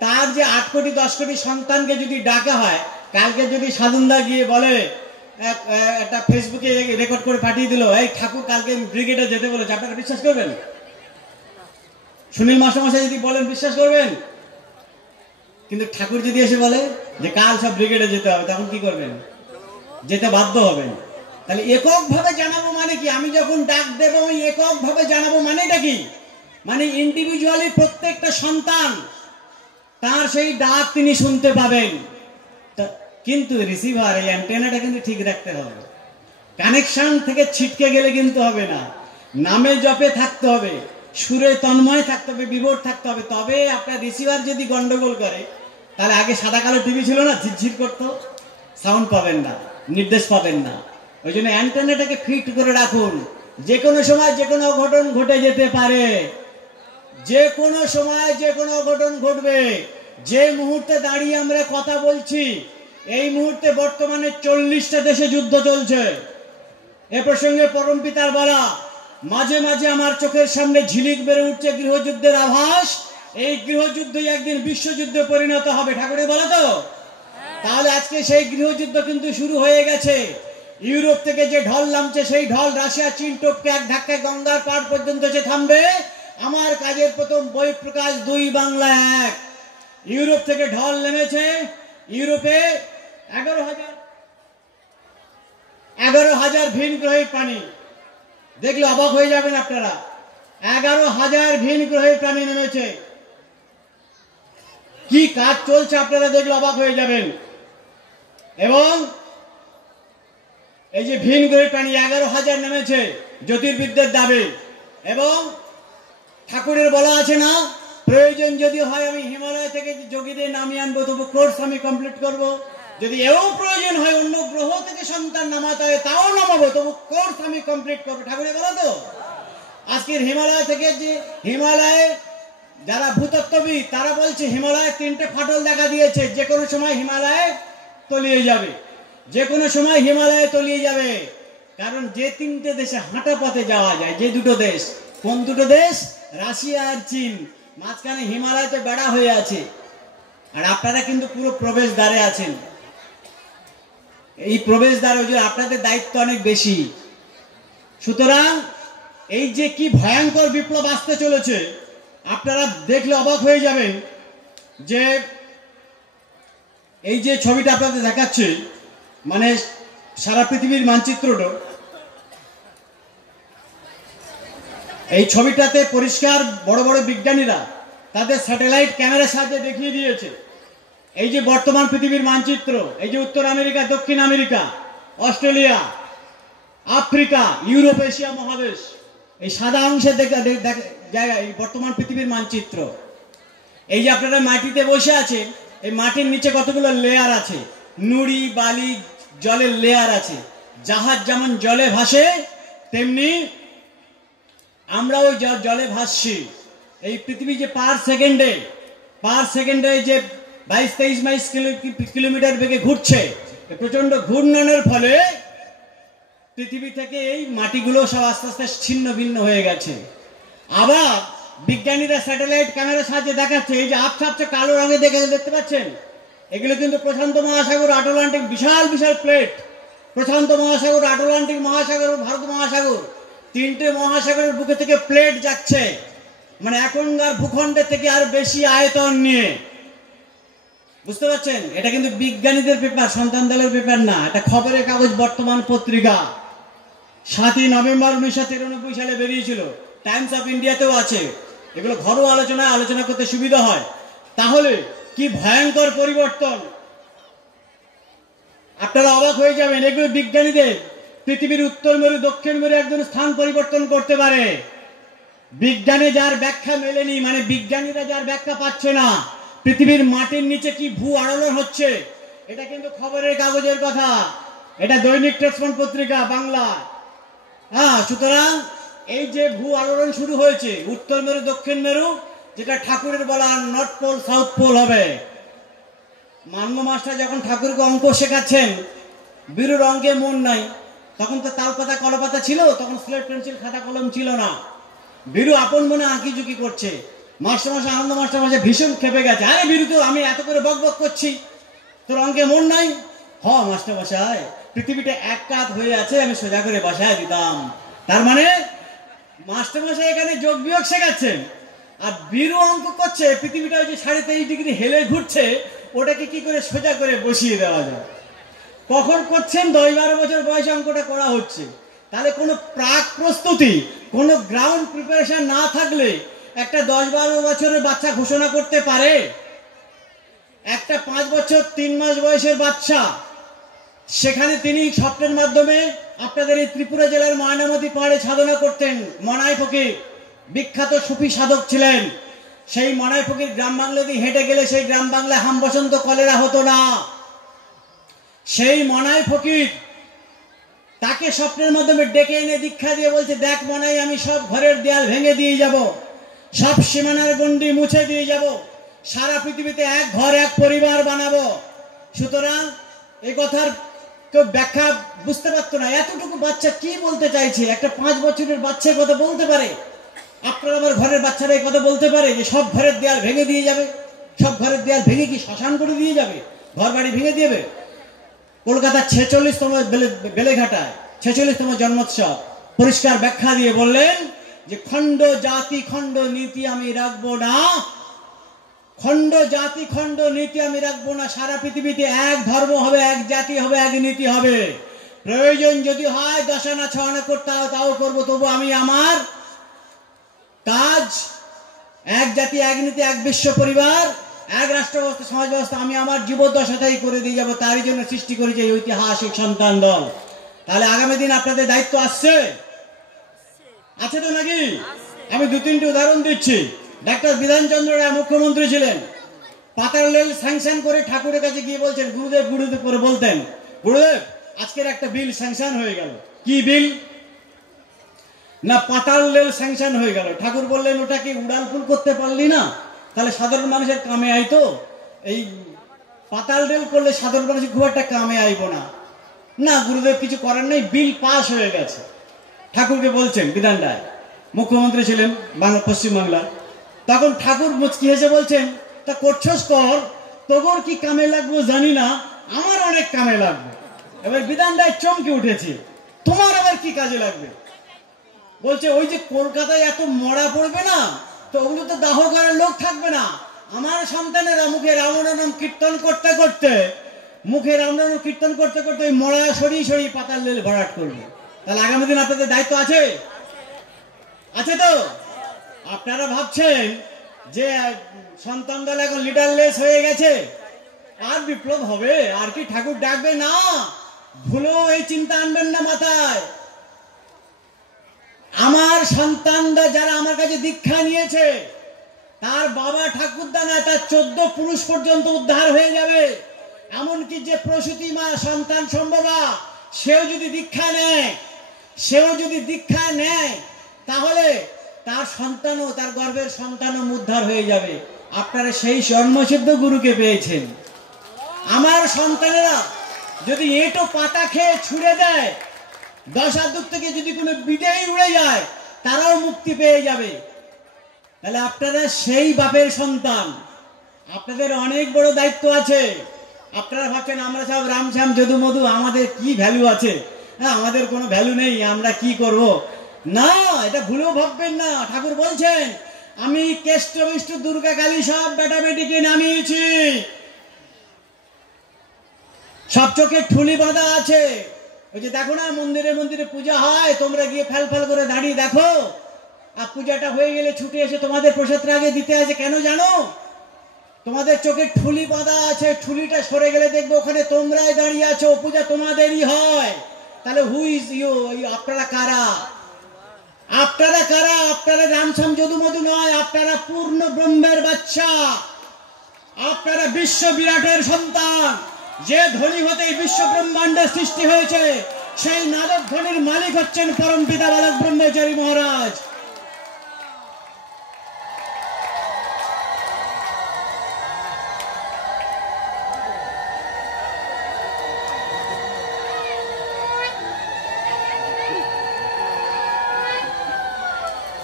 তার যে 8 কোটি 10 কোটি সন্তানকে যদি ডাকা হয়, কালকে যদি সাধনদা গিয়ে বলে, একটা ফেসবুকে রেকর্ড করে পাঠিয়ে দিল, এই ঠাকুর কালকে ব্রিগেডে যেতে বলেছে, আপনারা বিশ্বাস করবেন? সুনীল মাস্টারমশাই যদি বলেন বিশ্বাস করবেন? কিন্তু ঠাকুর যদি এসে বলে যে কাল সব ব্রিগেডে যেতে হবে, তখন কি করবেন? যেতে বাধ্য হবেন। তাহলে এককভাবে জানাবো মানে কি? আমি যখন ডাক দেব আমি এককভাবে জানাবো মানেটা কি? মানে ইন্ডিভিজুয়ালি প্রত্যেকটা সন্তান তার সেই ডাক তিনি শুনতে পাবেন। কিন্তু রিসিভার, এই অ্যান্টেনাটা কিন্তু ঠিক রাখতে হবে। কানেকশন থেকে ছিটকে গেলে কিন্তু হবে না। নামে জপে থাকতে হবে, সুরে তন্ময় থাকতে হবে, বিভোর থাকতে হবে। তবে আপনার রিসিভার যদি গন্ডগোল করে, তাহলে আগে সাদা কালো টিভি ছিল না, ঝিরঝির করতো, সাউন্ড পাবেন না, নির্দেশ পাবেন না। ওই জন্য অ্যান্টেনাটাকে ফিট করে রাখুন। যে কোনো সময় যে কোনো অঘটন ঘটে যেতে পারে, যে কোনো সময় যে কোনো অঘটন ঘটবে। যে মুহূর্তে দাঁড়িয়ে আমরা কথা বলছি, এই মুহূর্তে বর্তমানে 40টা দেশে যুদ্ধ চলছে। এ প্রসঙ্গে পরম পিতার বলা, মাঝে মাঝে আমার চোখের সামনে ঝিলিক বেড়ে উঠছে গৃহযুদ্ধের আভাস। এই গৃহযুদ্ধই একদিন বিশ্বযুদ্ধে পরিণত হবে। ঠাকুরের বলা তো? তাহলে আজকে সেই গৃহযুদ্ধ কিন্তু শুরু হয়ে গেছে। ইউরোপ থেকে যে ঢল নামছে, সেই ঢল রাশিয়া চীন টপকে এক ধাক্কায় গঙ্গার পাড় পর্যন্ত যে থামবে। আমার কাজের প্রথম বই প্রকাশ 2 বাংলা 1। ইউরোপ থেকে ঢল নেমেছে। ইউরোপে 11,000 ভিন গ্রহী প্রাণী, দেখলে অবাক হয়ে যাবেন আপনারা। 11,000 ভিন গ্রহী প্রাণী নেমেছে। কি কাজ চলছে আপনারা দেখলে অবাক হয়ে যাবেন। এবং এই যে ভিন গ্রহী প্রাণী 11,000 নেমেছে জ্যোতির্বিদ্যার দাবি। এবং ঠাকুরের বলা আছে না, প্রয়োজন যদি হয় আমি হিমালয় থেকে যোগীদের নামিয়ে আনবো, তবু কোর্স আমি কমপ্লিট করব। যদি এও প্রয়োজন হয় অন্য গ্রহ থেকে সন্তান নামাতে হয়, তাও নামাবো, তবু কোর্স আমি কমপ্লিট করবো। ঠাকুরের বলা তো? আজকের হিমালয় থেকে যে হিমালয়ে যারা ভূতত্ত্ববিদ তারা বলছে হিমালয়ে 3টে ফাটল দেখা দিয়েছে, যে কোনো সময় হিমালয়ে তলিয়ে যাবে, যে কোনো সময় হিমালয়ে তলিয়ে যাবে। কারণ যে 3টে দেশে হাঁটা পথে যাওয়া যায়, যে 2টো দেশ, কোন 2টো দেশ? রাশিয়া আর চীন। মাঝখানে হিমালয়তে বেড়া হয়ে আছে, আর আপনারা কিন্তু পুরো প্রবেশদ্বারে আছেন। এই প্রবেশদ্বারে আপনাদের দায়িত্ব অনেক বেশি। সুতরাং এই যে কি ভয়ঙ্কর বিপ্লব আসতে চলেছে, আপনারা দেখলে অবাক হয়ে যাবেন। যে এই যে ছবিটা আপনাদের দেখাচ্ছে, মানে সারা পৃথিবীর মানচিত্রটা, এই ছবিটাতে পরিষ্কার বড় বড় বিজ্ঞানীরা তাদের স্যাটেলাইট ক্যামেরার সাহায্যে দেখিয়ে দিয়েছে এই যে বর্তমান পৃথিবীর মানচিত্র। এই যে উত্তর আমেরিকা, দক্ষিণ America, Australia, Africa, Europe, Asia মহাদেশ, এই সাদা অংশে জায়গা এই বর্তমান পৃথিবীর মানচিত্র। এই যে আপনারা মাটিতে বসে আছে, এই মাটির নিচে কতগুলো লেয়ার আছে, নুড়ি, বালি, জলের লেয়ার আছে। জাহাজ যেমন জলে ভাসে, তেমনি আমরাও জলে ভাসছি। এই পৃথিবী যে পার সেকেন্ডে যে 22-23 কিলোমিটার বেগে ঘুরছে, প্রচন্ড ঘূর্ণনের ফলে পৃথিবী থেকে এই মাটিগুলো সব আস্তে আস্তে ছিন্ন ভিন্ন হয়ে গেছে। আবার বিজ্ঞানীরা স্যাটেলাইট ক্যামেরার সাহায্যে দেখাচ্ছে, এই যে আবছা আবছা কালো রঙে দেখতে পাচ্ছেন, এগুলো কিন্তু প্রশান্ত মহাসাগর, আটলান্টিক, বিশাল বিশাল প্লেট। প্রশান্ত মহাসাগর, আটলান্টিক মহাসাগর, ভারত মহাসাগর, 3টে মহাসাগরের বুকে থেকে প্লেট যাচ্ছে, মানে এখনকার ভূখণ্ডের থেকে আর বেশি আয়তন নিয়ে। বুঝতে পারছেন? এটা কিন্তু বিজ্ঞানীদের পেপার, সন্তান দলের পেপার না। এটা খবরের কাগজ বর্তমান পত্রিকা। 7ই নভেম্বর 1993 সালে বেরিয়েছিল। টাইমস অফ ইন্ডিয়াতেও আছে। এগুলো ঘরোয়া আলোচনা করতে সুবিধা হয়। তাহলে কি ভয়ঙ্কর পরিবর্তন, আপনারা অবাক হয়ে যাবেন। এগুলো বিজ্ঞানীদের পৃথিবীর উত্তর মেরু, দক্ষিণ মেরু একদম স্থান পরিবর্তন করতে পারে। বিজ্ঞানে যার ব্যাখ্যা মেলেনি, মানে বিজ্ঞানীরা যার ব্যাখ্যা পাচ্ছে না, পৃথিবীর মাটির নিচে কি ভূ আলোড়ন হচ্ছে, এটা কিন্তু খবরের কাগজের কথা। এটা দৈনিক টেক্সট পত্রিকা বাংলা। সুতরাং এই যে ভূ আলোড়ন শুরু হয়েছে, উত্তর মেরু দক্ষিণ মেরু, যেটা ঠাকুরের বলা নর্থ পোল সাউথ পোল হবে। মান্য মাস্টার যখন ঠাকুরকে অঙ্ক শেখাচ্ছেন, বীরুর অঙ্কে মন নাই, তখন তো তালপাতা কলপাতা ছিল, তখন স্লেট পেন্সিল খাতা কলম ছিল না। বীরু আপন মনে আঁকি ঝুঁকি করছে। মাস্টারমশাই আনন্দ মাস্টারমশাই ভীষণ খেপে গেছে। আরে বীরু, তো আমি এত করে বক বক করছি, তোর অঙ্কে মন নাই? মাস্টারমশাই, পৃথিবীটা এক কাত হয়ে আছে, আমি সোজা করে বসায় দিতাম। তার মানে মাস্টারমশাই এখানে যোগ বিয়োগ শেখাচ্ছেন, আর বীরু অঙ্ক করছে পৃথিবীটা ওই যে 23.5 ডিগ্রি হেলে ঘুরছে, ওটাকে কি করে সোজা করে বসিয়ে দেওয়া যায়। কখন করছেন? 10-12 বছর বয়সে অঙ্কটা করা হচ্ছে। তাহলে কোনো প্রাক প্রস্তুতি, কোনো গ্রাউন্ড প্রিপারেশন না থাকলে একটা 10-12 বছরের বাচ্চা ঘোষণা করতে পারে? একটা 5 বছর 3 মাস বয়সের বাচ্চা, সেখানে তিনি স্বপ্নের মাধ্যমে আপনাদের এই ত্রিপুরা জেলার ময়নামতি পাহাড়ে সাধনা করতেন। মনাই ফকির বিখ্যাত সুফি সাধক ছিলেন। সেই মনাই ফকির গ্রাম বাংলা দিয়ে হেঁটে গেলে সেই গ্রাম বাংলায় হাম বসন্ত কলেরা হতো না। সেই মনাই ফকির তাকে স্বপ্নের মাধ্যমে ডেকে এনে দীক্ষা দিয়ে বলছে, দেখ মনাই, আমি সব ঘরের দেয়াল ভেঙে দিয়ে যাব, সব সীমানার গণ্ডি মুছে দিয়ে যাব, সারা পৃথিবীতে এক ঘর এক পরিবার বানাবো। সুতরাং এই কথার কেউ ব্যাখ্যা বুঝতে পারতো না। এতটুকু বাচ্চা কি বলতে চাইছে? একটা 5 বছরের বাচ্চা কথা বলতে পারে? আপনার আমার ঘরের বাচ্চারা এই কথা বলতে পারে যে সব ঘরের দেয়াল ভেঙে দিয়ে যাবে? সব ঘরের দেয়াল ভেঙে কি শ্মশান করে দিয়ে যাবে? ঘর বাড়ি ভেঙে দিবে? কলকাতার 46তম বেলেঘাটায় 46তম জন্মোৎসব পরিষ্কার ব্যাখ্যা দিয়ে বললেন যে খণ্ড জাতি খণ্ড নীতি আমি রাখবো না, খণ্ড জাতি খণ্ড নীতি আমি রাখবো না। সারা পৃথিবীতে এক ধর্ম হবে, এক জাতি হবে, এক নীতি হবে। প্রয়োজন যদি হয় 10 আনা 6 আনা করতে হয় তাও করবো, তবু আমি আমার কাজ এক জাতি এক নীতি এক বিশ্ব পরিবার এক রাষ্ট্র ব্যবস্থা সমাজ ব্যবস্থা আমি আমার জীবদ্দশাতেই করে দিয়ে যাব। তারই জন্য সৃষ্টি করেছে এই ঐতিহাসিক সন্তান দল। তাহলে আগামী দিন আপনাদের দায়িত্ব আসছে, আছে তো নাকি? আমি 2-3টি উদাহরণ দিচ্ছি। ডাক্তার বিধানচন্দ্র রায় মুখ্যমন্ত্রী ছিলেন, পাতাল রেল স্যাংশন করে ঠাকুরের কাছে গিয়ে বলছেন, গুরুদেব গুরুদেব করে বলতেন, গুরুদেব আজকের একটা বিল স্যাংশন হয়ে গেল। কি বিল? না, পাতাল রেল স্যাংশন হয়ে গেল। ঠাকুর বললেন, ওটা কি উড়ালপুল করতে পারলি না? তাহলে সাধারণ মানুষের কামে আইতো? এই পাতাল রেল করলে সাধারণ মানুষের খুব একটা কামে আইব না। না গুরুদেব, কিছু করার নেই, বিল পাস হয়ে গেছে। ঠাকুরকে বলছেন, বিধান রায় মুখ্যমন্ত্রী ছিলেন বাংলা পশ্চিমবাংলা। তখন ঠাকুর মুচকি হেসে বলছেন, তা করছস কর, তোর কি কামে লাগবো জানি না, আমার অনেক কামে লাগবে। এবার বিধান রায় চমকে উঠেছে, তোমার আবার কি কাজে লাগবে? বলছে, ওই যে কলকাতায় এত মরা পড়বে না, তো ওগুলো তো দাহ করার লোক থাকবে না। আমার সন্তানেরা মুখে রামের নাম কীর্তন করতে করতে ওই মরা সরিয়ে সরিয়ে পাতাল রেল ভরাট করবে। তাহলে আগামী দিন আপনাদের দায়িত্ব আছে, আছে তো? আপনারা ভাবছেন যে সন্তান দল এখন লিডারলেস হয়ে গেছে, আর বিপ্লব হবে, আর কি ঠাকুর ডাকবে? না, ভুলেও এই চিন্তা আনবেন না মাথায়। আমার সন্তানরা যারা আমার কাছে দীক্ষা নিয়েছে, তার বাবা ঠাকুরদা না, তার 14 পুরুষ পর্যন্ত উদ্ধার হয়ে যাবে। এমনকি যে প্রসূতি মা সন্তান সম্ভবা, সেও যদি দীক্ষা নেয় তাহলে তার সন্তানও, তার গর্ভের সন্তানও উদ্ধার হয়ে যাবে। আপনারা সেই জন্মসিদ্ধ গুরুকে পেয়েছেন। আমার সন্তানেরা যদি এঁটো পাতা খেয়ে ছুড়ে দেয়, 10 হাত দূর থেকে যদি কোনো বিদেই উড়ে যায়, তারাও মুক্তি পেয়ে যাবে। তাহলে আপনারা সেই বাপের সন্তান, আপনাদের অনেক বড় দায়িত্ব আছে। আপনারা ভাবছেন আমরা সব রামশ্যাম যদু মধু, আমাদের কি ভ্যালু আছে? হ্যাঁ, আমাদের কোনো ভ্যালু নেই, আমরা কি করব? না, এটা ভুলেও ভাববেন না। ঠাকুর বলছেন, আমি কেষ্ট বিষ্ণু দুর্গা কালী সব বেটা বেটিকে নামিয়েছি, সব চোখে ঠুলি বাঁধা আছে। ওই যে দেখো না, মন্দিরে মন্দিরে পূজা হয়, তোমরা গিয়ে ফেল ফেল করে দাঁড়িয়ে দেখো, আর পূজাটা হয়ে গেলে ছুটে এসে তোমাদের প্রসাদটা আগে দিতে আসে। কেন জানো? তোমাদের চোখে ঠুলি বাঁধা আছে, ঠুলিটা সরে গেলে দেখবো ওখানে তোমরাই দাঁড়িয়ে আছো, পূজা তোমাদেরই হয়। তাহলে হু ইজ ইউ? আপনারা কারা? আপনারা কারা? আপনারা রামশ্যাম যদু মধু নয়, আপনারা পূর্ণ ব্রহ্মের বাচ্চা, আপনারা বিশ্ব বিরাটের সন্তান। যে ধ্বনি হতে বিশ্ব ব্রহ্মাণ্ডের সৃষ্টি হয়েছে, সেই নারদ ধ্বনির মালিক হচ্ছেন পরম পিতা বালক ব্রহ্মচারী মহারাজ।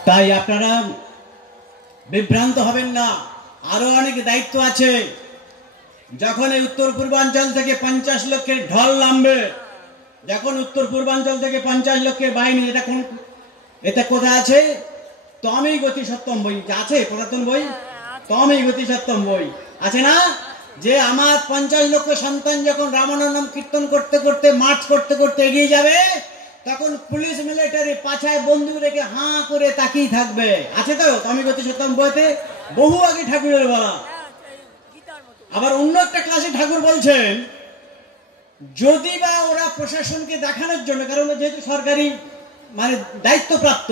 তাই আপনারা বিভ্রান্ত হবেন না, আরো অনেক দায়িত্ব আছে। যখন এই উত্তর পূর্বাঞ্চল থেকে 50 লক্ষের ঢল নামবে, যখন উত্তর পূর্বাঞ্চল থেকে 50 লক্ষের বাহিনী, এটা কোথায় আছে? তমেই গতি সত্যম বই আছে, পুরাতন বই তমেই গতি সত্যম বই আছে না, যে আমার 50 লক্ষ সন্তান যখন রামায়ণ নাম কীর্তন করতে করতে মার্চ করতে করতে এগিয়ে যাবে, তখন পুলিশ মিলিটারি পাছায় বন্দুক রেখে হাঁ করে তাকিয়ে থাকবে। আছে তো তমেই গতি সত্যম বইতে, বহু আগে ঠাকুরের বলা। আবার অন্য একটা ক্লাসে ঠাকুর বলছেন, যদি বা ওরা প্রশাসনকে দেখানোর জন্য, কারণ যেহেতু সরকারি মানে দায়িত্বপ্রাপ্ত,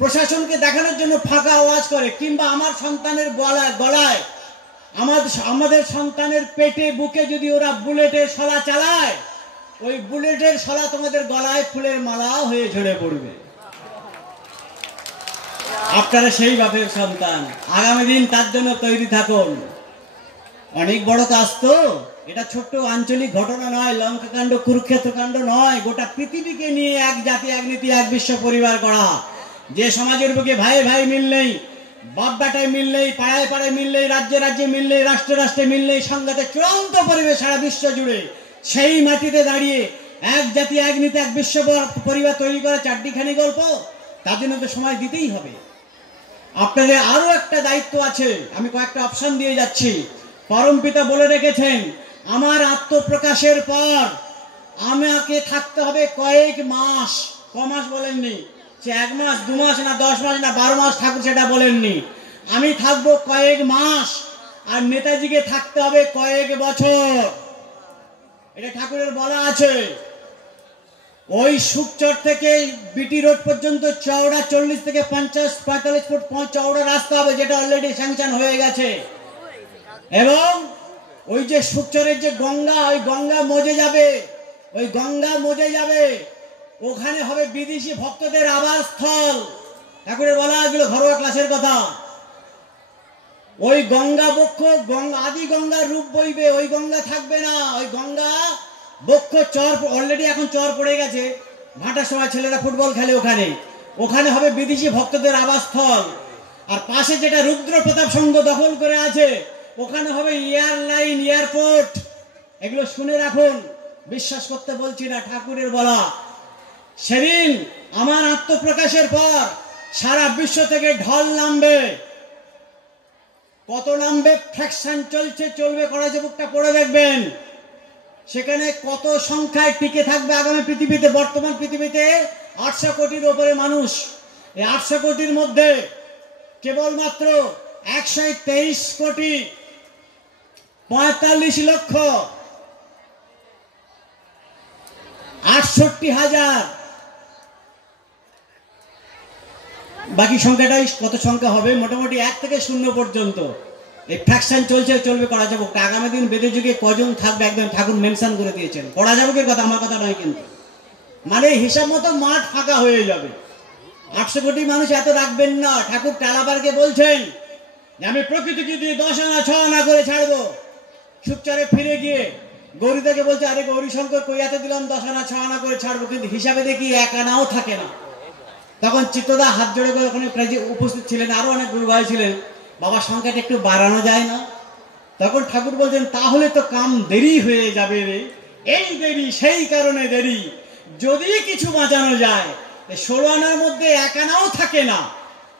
প্রশাসনকে দেখানোর জন্য ফাঁকা আওয়াজ করে, কিংবা আমার সন্তানের গলায় আমাদের সন্তানের পেটে বুকে যদি ওরা বুলেটের শলা চালায়, ওই বুলেটের শলা তোমাদের গলায় ফুলের মালা হয়ে ঝরে পড়বে। আপনারা সেই বাপের সন্তান, আগামী দিন তার জন্য তৈরি থাকুন। অনেক বড় কাজ তো এটা, ছোট্ট আঞ্চলিক ঘটনা নয়, লঙ্কা কাণ্ড কুরুক্ষেত্র কাণ্ড নয়, গোটা পৃথিবীকে নিয়ে এক জাতি এক নীতি এক বিশ্ব পরিবার করা। যে সমাজের বুকে ভাই ভাই মিল নেই, বাপ বেটায় মিল নেই, পাড়ায় পাড়ায় মিল নেই, রাজ্যে রাজ্যে মিল নেই, রাষ্ট্রে রাষ্ট্রে মিল নেই, সংঘাতে চূড়ান্ত পরিবেশ সারা বিশ্ব জুড়ে, সেই মাটিতে দাঁড়িয়ে এক জাতি এক নীতি এক বিশ্ব পরিবার তৈরি করা চারটিখানি গল্প, তার জন্য তো সময় দিতেই হবে। আপনাদের আরো একটা দায়িত্ব আছে, আমি কয়েকটা অপশন দিয়ে যাচ্ছি। পরমপিতা বলে রেখেছেন, আমার আত্মপ্রকাশের পর আমাকে থাকতে হবে কয়েক মাস। কমাস বলেননি, সে 1 মাস 2 মাস না 10 মাস না 12 মাস ঠাকুর সেটা বলেননি, আমি থাকবো কয়েক মাস, আর নেতাজিকে থাকতে হবে কয়েক বছর, এটা ঠাকুরের বলা আছে। ওই সুকচর থেকে বিটি রোড পর্যন্ত চওড়া 40 থেকে 45 ফুট চওড়া রাস্তা হবে, যেটা অলরেডি স্যাংশন হয়ে গেছে। এবং ওই যে সুকচরের যে গঙ্গা, ওই গঙ্গা মজে যাবে, ওই গঙ্গা মজে যাবে, ওখানে হবে বিদেশি ভক্তদের আবাসস্থল। ঠাকুরের বলা, এগুলো ঘরোয়া ক্লাসের কথা। ওই গঙ্গা বক্ষ আদি গঙ্গার রূপ বইবে, ওই গঙ্গা থাকবে না, ওই গঙ্গা বক্ষ চর, অলরেডি এখন চর পড়ে গেছে, ভাটার সময় ছেলেরা ফুটবল খেলে ওখানে, ওখানে হবে বিদেশি ভক্তদের আবাসস্থল। আর পাশে যেটা রুদ্র প্রতাপ সংঘ দখল করে আছে, ওখানে হবে এয়ারলাইন, এয়ারপোর্ট। এগুলো শুনে রাখুন, বিশ্বাস করতে বলছি না, ঠাকুরের বলা। সেদিন আমার আত্মপ্রকাশের পর সারা বিশ্ব থেকে ঢল নামবে। কত নামবে? ফ্র্যাকশন চলবে, করা যে বুকটা পড়ে দেখবেন, সেখানে কত সংখ্যায় টিকে থাকবে আগামী পৃথিবীতে। বর্তমান পৃথিবীতে 800 কোটির উপরে মানুষ, এই 800 কোটির মধ্যে কেবলমাত্র 123 কোটি 45 লক্ষ 68,000, বাকি সংখ্যাটাই কত সংখ্যা হবে, মোটামুটি 1 থেকে 0 পর্যন্ত এই ফ্র্যাকশন চলবে করা যাবো। আগামী দিন বেদে যুগে কজন থাকবে একদম ঠাকুর মেনশন করে দিয়েছেন। করা যাবকের কথা, আমার কথা নয় কিন্তু, মানে হিসাব মতো মাঠ ফাঁকা হয়ে যাবে। 800 কোটি মানুষ এত রাখবেন না। ঠাকুর টালাবারকে বলছেন যে আমি প্রকৃতিকে দিয়ে 10 আনা 6 আনা করে ছাড়বো। সুকচরে ফিরে গিয়ে গৌরীদাকে বলছে, আরে গৌরী শঙ্কর কই এত দিলাম, 10 আনা 6 আনা করে ছাড়বো, কিন্তু হিসাবে দেখি 1 আনাও থাকে না। তখন চিত্তদা হাত জোড়ে করে ওখানে উপস্থিত ছিলেন, আরো অনেক গুরু ভাই ছিলেন, বাবা সংখ্যাটা একটু বাড়ানো যায় না? তখন ঠাকুর বলছেন, তাহলে তো কাম দেরি হয়ে যাবে রে, এই দেরি সেই কারণে দেরি, যদি কিছু বাঁচানো যায়। 16 আনার মধ্যে 1 আনাও থাকে না।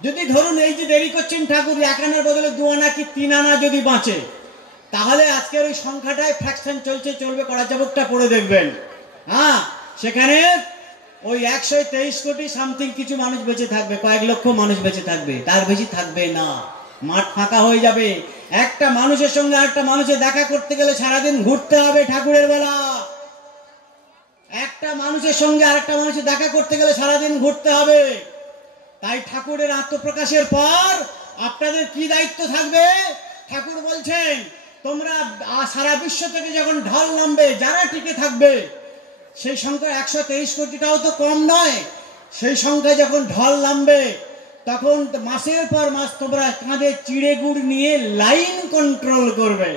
যদি ধরুন এই যে দেরি করছেন ঠাকুর, 1 আনার বদলে 2 আনা কি 3 আনা যদি বাঁচে, তাহলে আজকের ওই সংখ্যাটায় ফ্র্যাকশন চলবে করা যাবকটা পড়ে দেখবেন। হ্যাঁ, সেখানে ওই 123 কোটি সামথিং কিছু মানুষ বেঁচে থাকবে, কয়েক লক্ষ মানুষ বেঁচে থাকবে, তার বেশি থাকবে না। মাঠ ফাঁকা হয়ে যাবে। একটা মানুষের সঙ্গে আরেকটা মানুষের দেখা করতে গেলে সারাদিন ঘুরতে হবে, ঠাকুরের বেলা। একটা মানুষের সঙ্গে আরেকটা মানুষের দেখা করতে গেলে সারাদিন ঘুরতে হবে। তাই ঠাকুরের আত্মপ্রকাশের পর আপনাদের কি দায়িত্ব থাকবে? ঠাকুর বলছেন, তোমরা সারা বিশ্ব থেকে যখন ঢল নামবে, যারা টিকে থাকবে, সেই সংখ্যা 123 কোটিটাও তো কম নয়। সেই সংখ্যা যখন ঢল নামবে, তখন মাসের পর মাস তোমরা কাঁধে চিড়ে গুড় নিয়ে লাইন কন্ট্রোল করবে।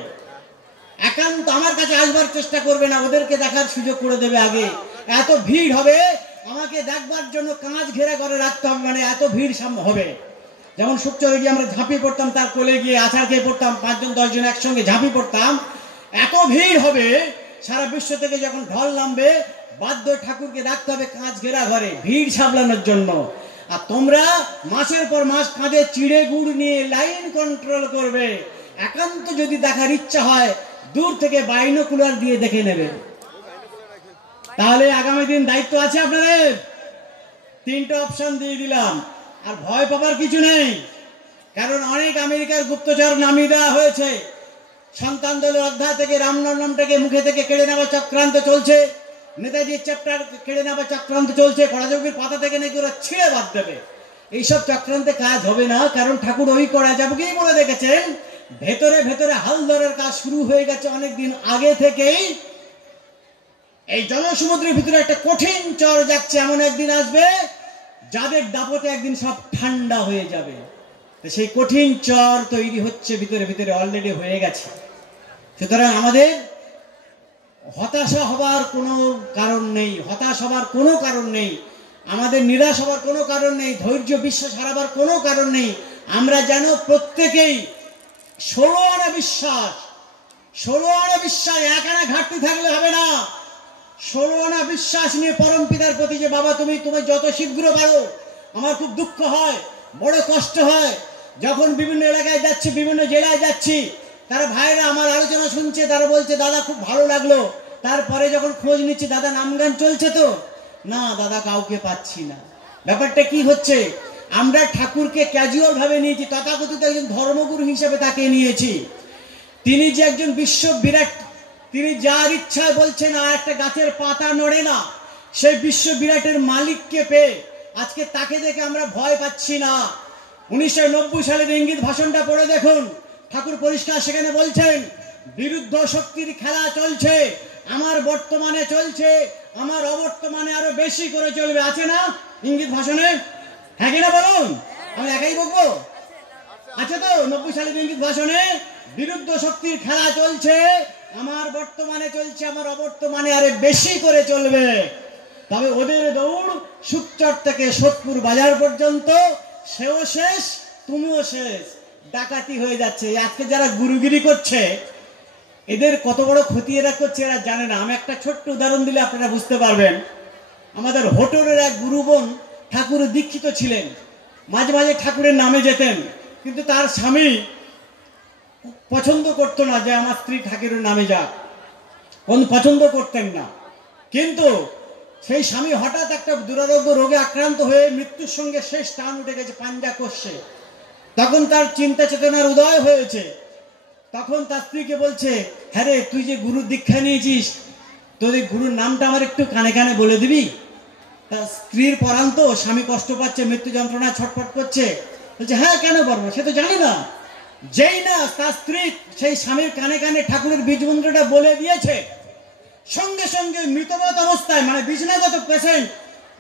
একান্ত আমার কাছে আসবার চেষ্টা করবে না, ওদেরকে দেখার সুযোগ করে দেবে আগে। এত ভিড় হবে, আমাকে দেখবার জন্য কাঁচ ঘেরা করে রাখতে হবে, মানে এত ভিড় হবে। যেমন শুকচরে গিয়ে আমরা ঝাঁপিয়ে পড়তাম, তার কোলে গিয়ে আছাড় খেয়ে পড়তাম, 5 জন 10 জন একসঙ্গে ঝাঁপিয়ে পড়তাম, এত ভিড় হবে। সারা বিশ্ব থেকে যখন ঢল নামবে, বাধ্য ঠাকুরকে রাখতে হবে কাঁচ ঘেরা ঘরে, ভিড় সামলানোর জন্য। আর তোমরা মাসের পর মাস কাঁধে চিড়ে গুড় নিয়ে লাইন কন্ট্রোল করবে। একান্ত যদি দেখার ইচ্ছা হয়, দূর থেকে বাইনোকুলার দিয়ে দেখে নেবে। তাহলে আগামী দিন দায়িত্ব আছে আপনাদের। 3টা অপশন দিয়ে দিলাম, আর ভয় পাবার কিছু নেই। কারণ অনেক আমেরিকার গুপ্তচর নামিয়ে দেওয়া হয়েছে। সন্তান দলের অধ্যায় থেকে রামনবমটাকে মুখে থেকে কেড়ে নেওয়া চক্রান্ত চলছে, নেতাজির চ্যাপ্টার কেড়ে নেওয়া চক্রান্ত চলছে, কড়াযোগীর পাতা থেকে নাকি ওরা ছিঁড়ে বাদ দেবে। এইসব চক্রান্তে কাজ হবে না, কারণ ঠাকুর ওই কড়াযোগীই বলে দেখেছেন, ভেতরে ভেতরে হাল ধরার কাজ শুরু হয়ে গেছে অনেকদিন আগে থেকেই। এই জনসমুদ্রের ভিতরে একটা কঠিন চর যাচ্ছে, এমন একদিন আসবে যাদের দাপটে একদিন সব ঠান্ডা হয়ে যাবে। তো সেই কঠিন চর তৈরি হচ্ছে ভিতরে ভিতরে, অলরেডি হয়ে গেছে। সুতরাং আমাদের হতাশা হবার কোনো কারণ নেই, হতাশ হবার কোনো কারণ নেই, আমাদের নিরাশ হবার কোনো কারণ নেই, ধৈর্য বিশ্বাস হারাবার কোনো কারণ নেই। আমরা যেন প্রত্যেকেই 16 আনা বিশ্বাস, 16 আনা বিশ্বাস, 1 আনা ঘাটতি থাকলে হবে না। 16 আনা বিশ্বাস নিয়ে পরম পিতার প্রতি যে বাবা তুমি যত শীঘ্র পারো। আমার খুব দুঃখ হয়, বড় কষ্ট হয়, যখন বিভিন্ন এলাকায় যাচ্ছি, বিভিন্ন জেলায় যাচ্ছি, তারা ভাইরা আমার আলোচনা শুনছে, তারা বলছে দাদা খুব ভালো লাগলো। তারপরে যখন খোঁজ নিচ্ছি, দাদা নামগান চলছে তো? না দাদা, কাউকে পাচ্ছি না। ব্যাপারটা কি হচ্ছে? আমরা ঠাকুরকে ক্যাজুয়াল ভাবে নিয়েছি, তথাকথিত একজন ধর্মগুরু হিসেবে তাকে নিয়েছি। তিনি যে একজন বিশ্ব বিরাট, তিনি যার ইচ্ছায় বলছেন আর একটা গাছের পাতা নড়ে না, সেই বিশ্ব বিরাটের মালিককে পেয়ে আজকে তাকে দেখে আমরা ভয় পাচ্ছি না। 1990 সালের ইঙ্গিত ভাষণটা পড়ে দেখুন, ঠাকুর পরিষ্কার সেখানে বলছেন, বিরুদ্ধ শক্তির খেলা চলছে, আমার বর্তমানে চলছে, আমার অবর্তমানে আরো বেশি করে চলবে। আছে না ইঙ্গিত ভাষণে? হ্যাঁ কিনা বলুন, আমি একাই বলবো? আছে তো 90 সালের ইঙ্গিত ভাষণে, বিরুদ্ধ শক্তির খেলা চলছে, আমার বর্তমানে চলছে, আমার অবর্তমানে আরো বেশি করে চলবে। তবে ওদের দৌড় শুকচর থেকে সোদপুর বাজার পর্যন্ত, সেও শেষ, তুমিও শেষ, ডাকাতি হয়ে যাচ্ছে। আজকে যারা গুরুগিরি করছে, এদের কত বড় ক্ষতি এরা করছে এরা জানে না। আমি একটা ছোট্ট উদাহরণ দিলে আপনারা বুঝতে পারবেন। আমাদের হোটরের এক গুরুবোন ঠাকুর দীক্ষিত ছিলেন, মাঝে মাঝে ঠাকুরের নামে যেতেন, কিন্তু তার স্বামী পছন্দ করতো না যে আমার স্ত্রী ঠাকুরের নামে যাক, পছন্দ করতেন না। কিন্তু সেই স্বামী হঠাৎ একটা দুরারোগ্য রোগে আক্রান্ত হয়ে মৃত্যুর সঙ্গে শেষ টান উঠে গেছে, পাঞ্জা কষছে। তখন তার চিন্তা চেতনার উদয় হয়েছে। তখন তার স্ত্রীকে বলছে, হ্যাঁ রে, তুই যে গুরুর দীক্ষা নিয়েছিস, তোর এই গুরুর নামটা আমার একটু কানে কানে বলে দিবি? তার স্ত্রীর পরান্ত, স্বামী কষ্ট পাচ্ছে, মৃত্যু যন্ত্রণা ছটফট করছে, বলছে হ্যাঁ কেন পারবো, সে তো জানে না। যেই না তার স্ত্রী সেই স্বামীর কানে কানে ঠাকুরের বীজ মন্ত্রটা বলে দিয়েছে, সঙ্গে সঙ্গে মৃতবত অবস্থায়, মানে বিছানাগত পেশেন্ট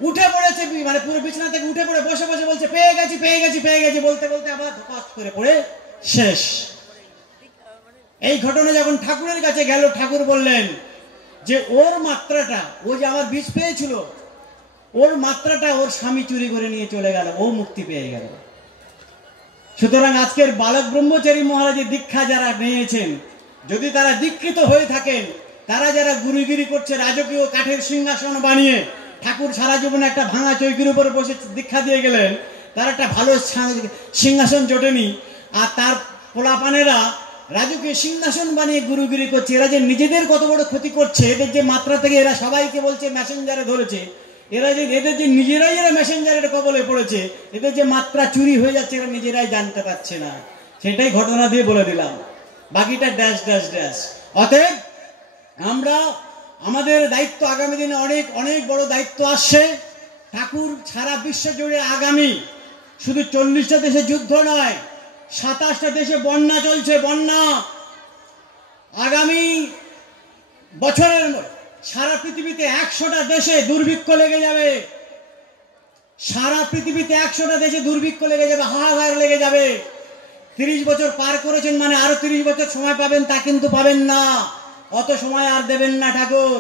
উঠে পড়েছে, মানে পুরো বিছানা থেকে উঠে পড়ে বসে বসে বলছে পেয়ে গেছি পেয়ে গেছি পেয়ে গেছি, বলতে বলতে আবার ধপাস করে পড়ে শেষ। এই ঘটনা যখন ঠাকুরের কাছে গেল, ঠাকুর বললেন যে ওর মাত্রাটা, ও যে আমার বীজ পেয়েছিল, ওর মাত্রাটা ওর স্বামী চুরি করে নিয়ে চলে গেল, ও মুক্তি পেয়ে গেল। সুতরাং আজকের বালক ব্রহ্মচারী মহারাজের দীক্ষা যারা নিয়েছেন, যদি তারা দীক্ষিত হয়ে থাকেন, তারা যারা গুরুগিরি করছে, রাজকীয় কাঠের সিংহাসন বানিয়ে, ঠাকুর সারা জীবনে একটা ভাঙা চৌকির উপরে বসে দীক্ষা দিয়ে গেলেন, তার একটা ভালো সিংহাসন জোটেনি, আর তার পোলাপানেরা রাজকীয় সিংহাসন বানিয়ে গুরুগিরি করছে। এরা যে নিজেদের কত বড় ক্ষতি করছে, এদের যে মাত্রা থেকে এরা সবাইকে বলছে মেসেঞ্জারে ধরেছে, এদের যে নিজেরাই এরা মেসেঞ্জারের কবলে পড়েছে, এদের যে মাত্রা চুরি হয়ে যাচ্ছে এরা নিজেরাই জানতে পারছে না। সেটাই ঘটনা দিয়ে বলে দিলাম, বাকিটা ড্যাশ ড্যাশ ড্যাশ। অতএব আমরা আমাদের দায়িত্ব, আগামী দিনে অনেক অনেক বড় দায়িত্ব আসছে। ঠাকুর সারা বিশ্ব জুড়ে আগামী শুধু 40টা দেশে যুদ্ধ নয়, 27টা দেশে বন্যা চলছে, বন্যা। আগামী বছরের সারা পৃথিবীতে 100টা দেশে দুর্ভিক্ষ লেগে যাবে, সারা পৃথিবীতে 100টা দেশে দুর্ভিক্ষ লেগে যাবে, হাহাকার লেগে যাবে। 30 বছর পার করেছেন মানে আরো 30 বছর সময় পাবেন, তা কিন্তু পাবেন না, অত সময় আর দেবেন না ঠাকুর।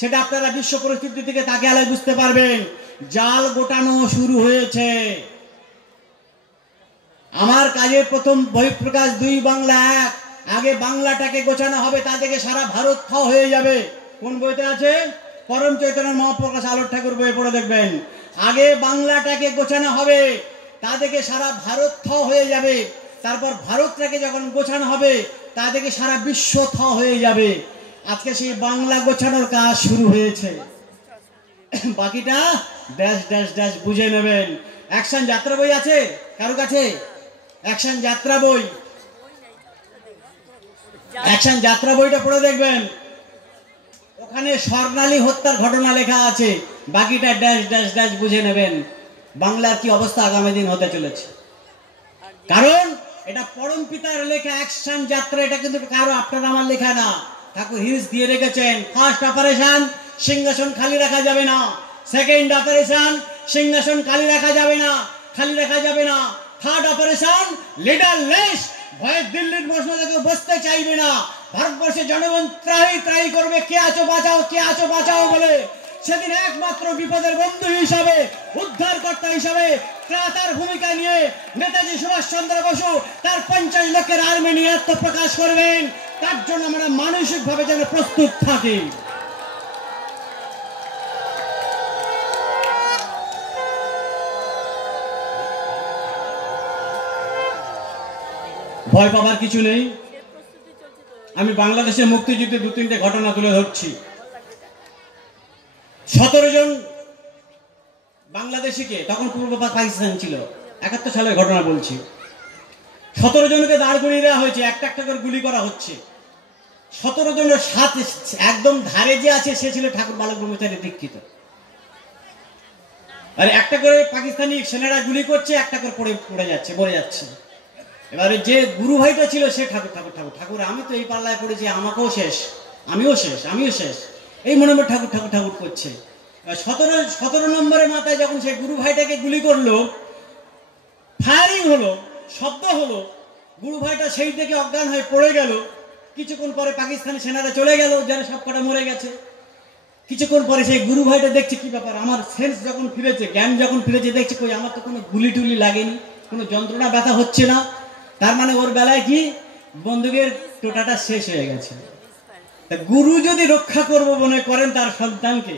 সেটা আপনারা বিশ্ব পরিস্থিতি থেকে তাকে আলাই বুঝতে পারবেন। জাল গোটানো শুরু হয়েছে। আমার কাজের প্রথম বহিঃপ্রকাশ 2 বাংলা 1। আগে বাংলাটাকে গোছানো হবে, তা থেকে সারা ভারত থ হয়ে যাবে। কোন বইতে আছে? পরম চৈতন্য মহাপ্রকাশ আলোক ঠাকুর বইয়ে পড়ে দেখবেন। আগে বাংলাটাকে গোছানো হবে, তা থেকে সারা ভারত থ হয়ে যাবে। তারপর ভারতটাকে যখন গোছানো হবে, তা থেকে সারা বিশ্ব থ হয়ে যাবে। আজকে সেই বাংলা গোছানোর কাজ শুরু হয়েছে। বাকিটা ড্যাশ ড্যাশ ড্যাশ বুঝে নেবেন। অ্যাকশন যাত্রা বই আছে কারো কাছে? অ্যাকশন যাত্রা বই, অ্যাকশন যাত্রা বইটা পড়ে দেখবেন। ওখানে স্বর্ণালী হত্যার ঘটনা লেখা আছে। বাকিটা ড্যাশ ড্যাশ ড্যাশ বুঝে নেবেন। বাংলার কি অবস্থা আগামী দিন হতে চলেছে, কারণ এটা পরম পিতার লেখা অ্যাকশন যাত্রা। এটা কিন্তু কারো আপনার আমার লেখা না, ঠাকুর হিন্স দিয়ে রেখেছেন। ফার্স্ট অপারেশন, সিংহাসন খালি রাখা যাবে না। সেকেন্ড অপারেশন, সিংহাসন খালি রাখা যাবে না, খালি রাখা যাবে না। থার্ড অপারেশন, লিডারলেস, ভয়ে দিল্লির মসজিদে কেউ বসতে চাইবে না। ভারতবর্ষের জনগণ ত্রাহি ত্রাহি করবে, কে আছো বাঁচাও, কে আছো বাঁচাও বলে। সেদিন একমাত্র বিপদের বন্ধু হিসাবে, উদ্ধারকর্তা হিসাবে ত্রাতার ভূমিকা নিয়ে নেতাজি সুভাষচন্দ্র বসু তার 50 লক্ষের আর্মি নিয়ে আত্মপ্রকাশ করবেন। তার জন্য আমরা মানসিকভাবে যেন প্রস্তুত থাকি। ভয় পাবার কিছু নেই। আমি বাংলাদেশের মুক্তিযুদ্ধে 2-3টে ঘটনা তুলে ধরছি। 17 জন বাংলাদেশিকে, তখন পূর্ব পাকিস্তান ছিল, 71 সালের ঘটনা বলছি। 17 জনকে দাঁড় করিয়ে দেওয়া হয়েছে, একটা একটা করে গুলি করা হচ্ছে। 17 জনের সাথে একদম ধারে যে আছে সে ছিল ঠাকুর বালক ব্রহ্মচারী দীক্ষিত। আর একটা করে পাকিস্তানি সেনারা গুলি করছে, একটা করে পড়ে যাচ্ছে, মরে যাচ্ছে। এবারে যে গুরু ভাইটা ছিল সে ঠাকুর ঠাকুর ঠাকুর ঠাকুর, আমি তো এই পাল্লায় পড়েছি, আমাকেও শেষ, আমিও শেষ, আমিও শেষ, এই মনে মনে ঠাকুর ঠাকুর ঠাকুর করছে। 17 নম্বরের মাথায় যখন সেই গুরু ভাইটাকে গুলি করলো, ফায়ারিং হলো, শব্দ হলো, গুরু ভাইটা সেই থেকে অজ্ঞান হয়ে পড়ে গেল। কিছুক্ষণ পরে পাকিস্তানি সেনারা চলে গেল, যেন সব কটা মরে গেছে। কিছুক্ষণ পরে সেই গুরু ভাইটা দেখছে কি ব্যাপার, আমার সেন্স যখন ফিরেছে, জ্ঞান যখন ফিরেছে, দেখছে কই আমার তো কোনো গুলি টুলি লাগেনি, কোনো যন্ত্রণা ব্যথা হচ্ছে না। তার মানে ওর বেলায় কি বন্দুকের টোটাটা শেষ হয়ে গেছে। গুরু যদি রক্ষা করব মনে করেন তার সন্তানকে,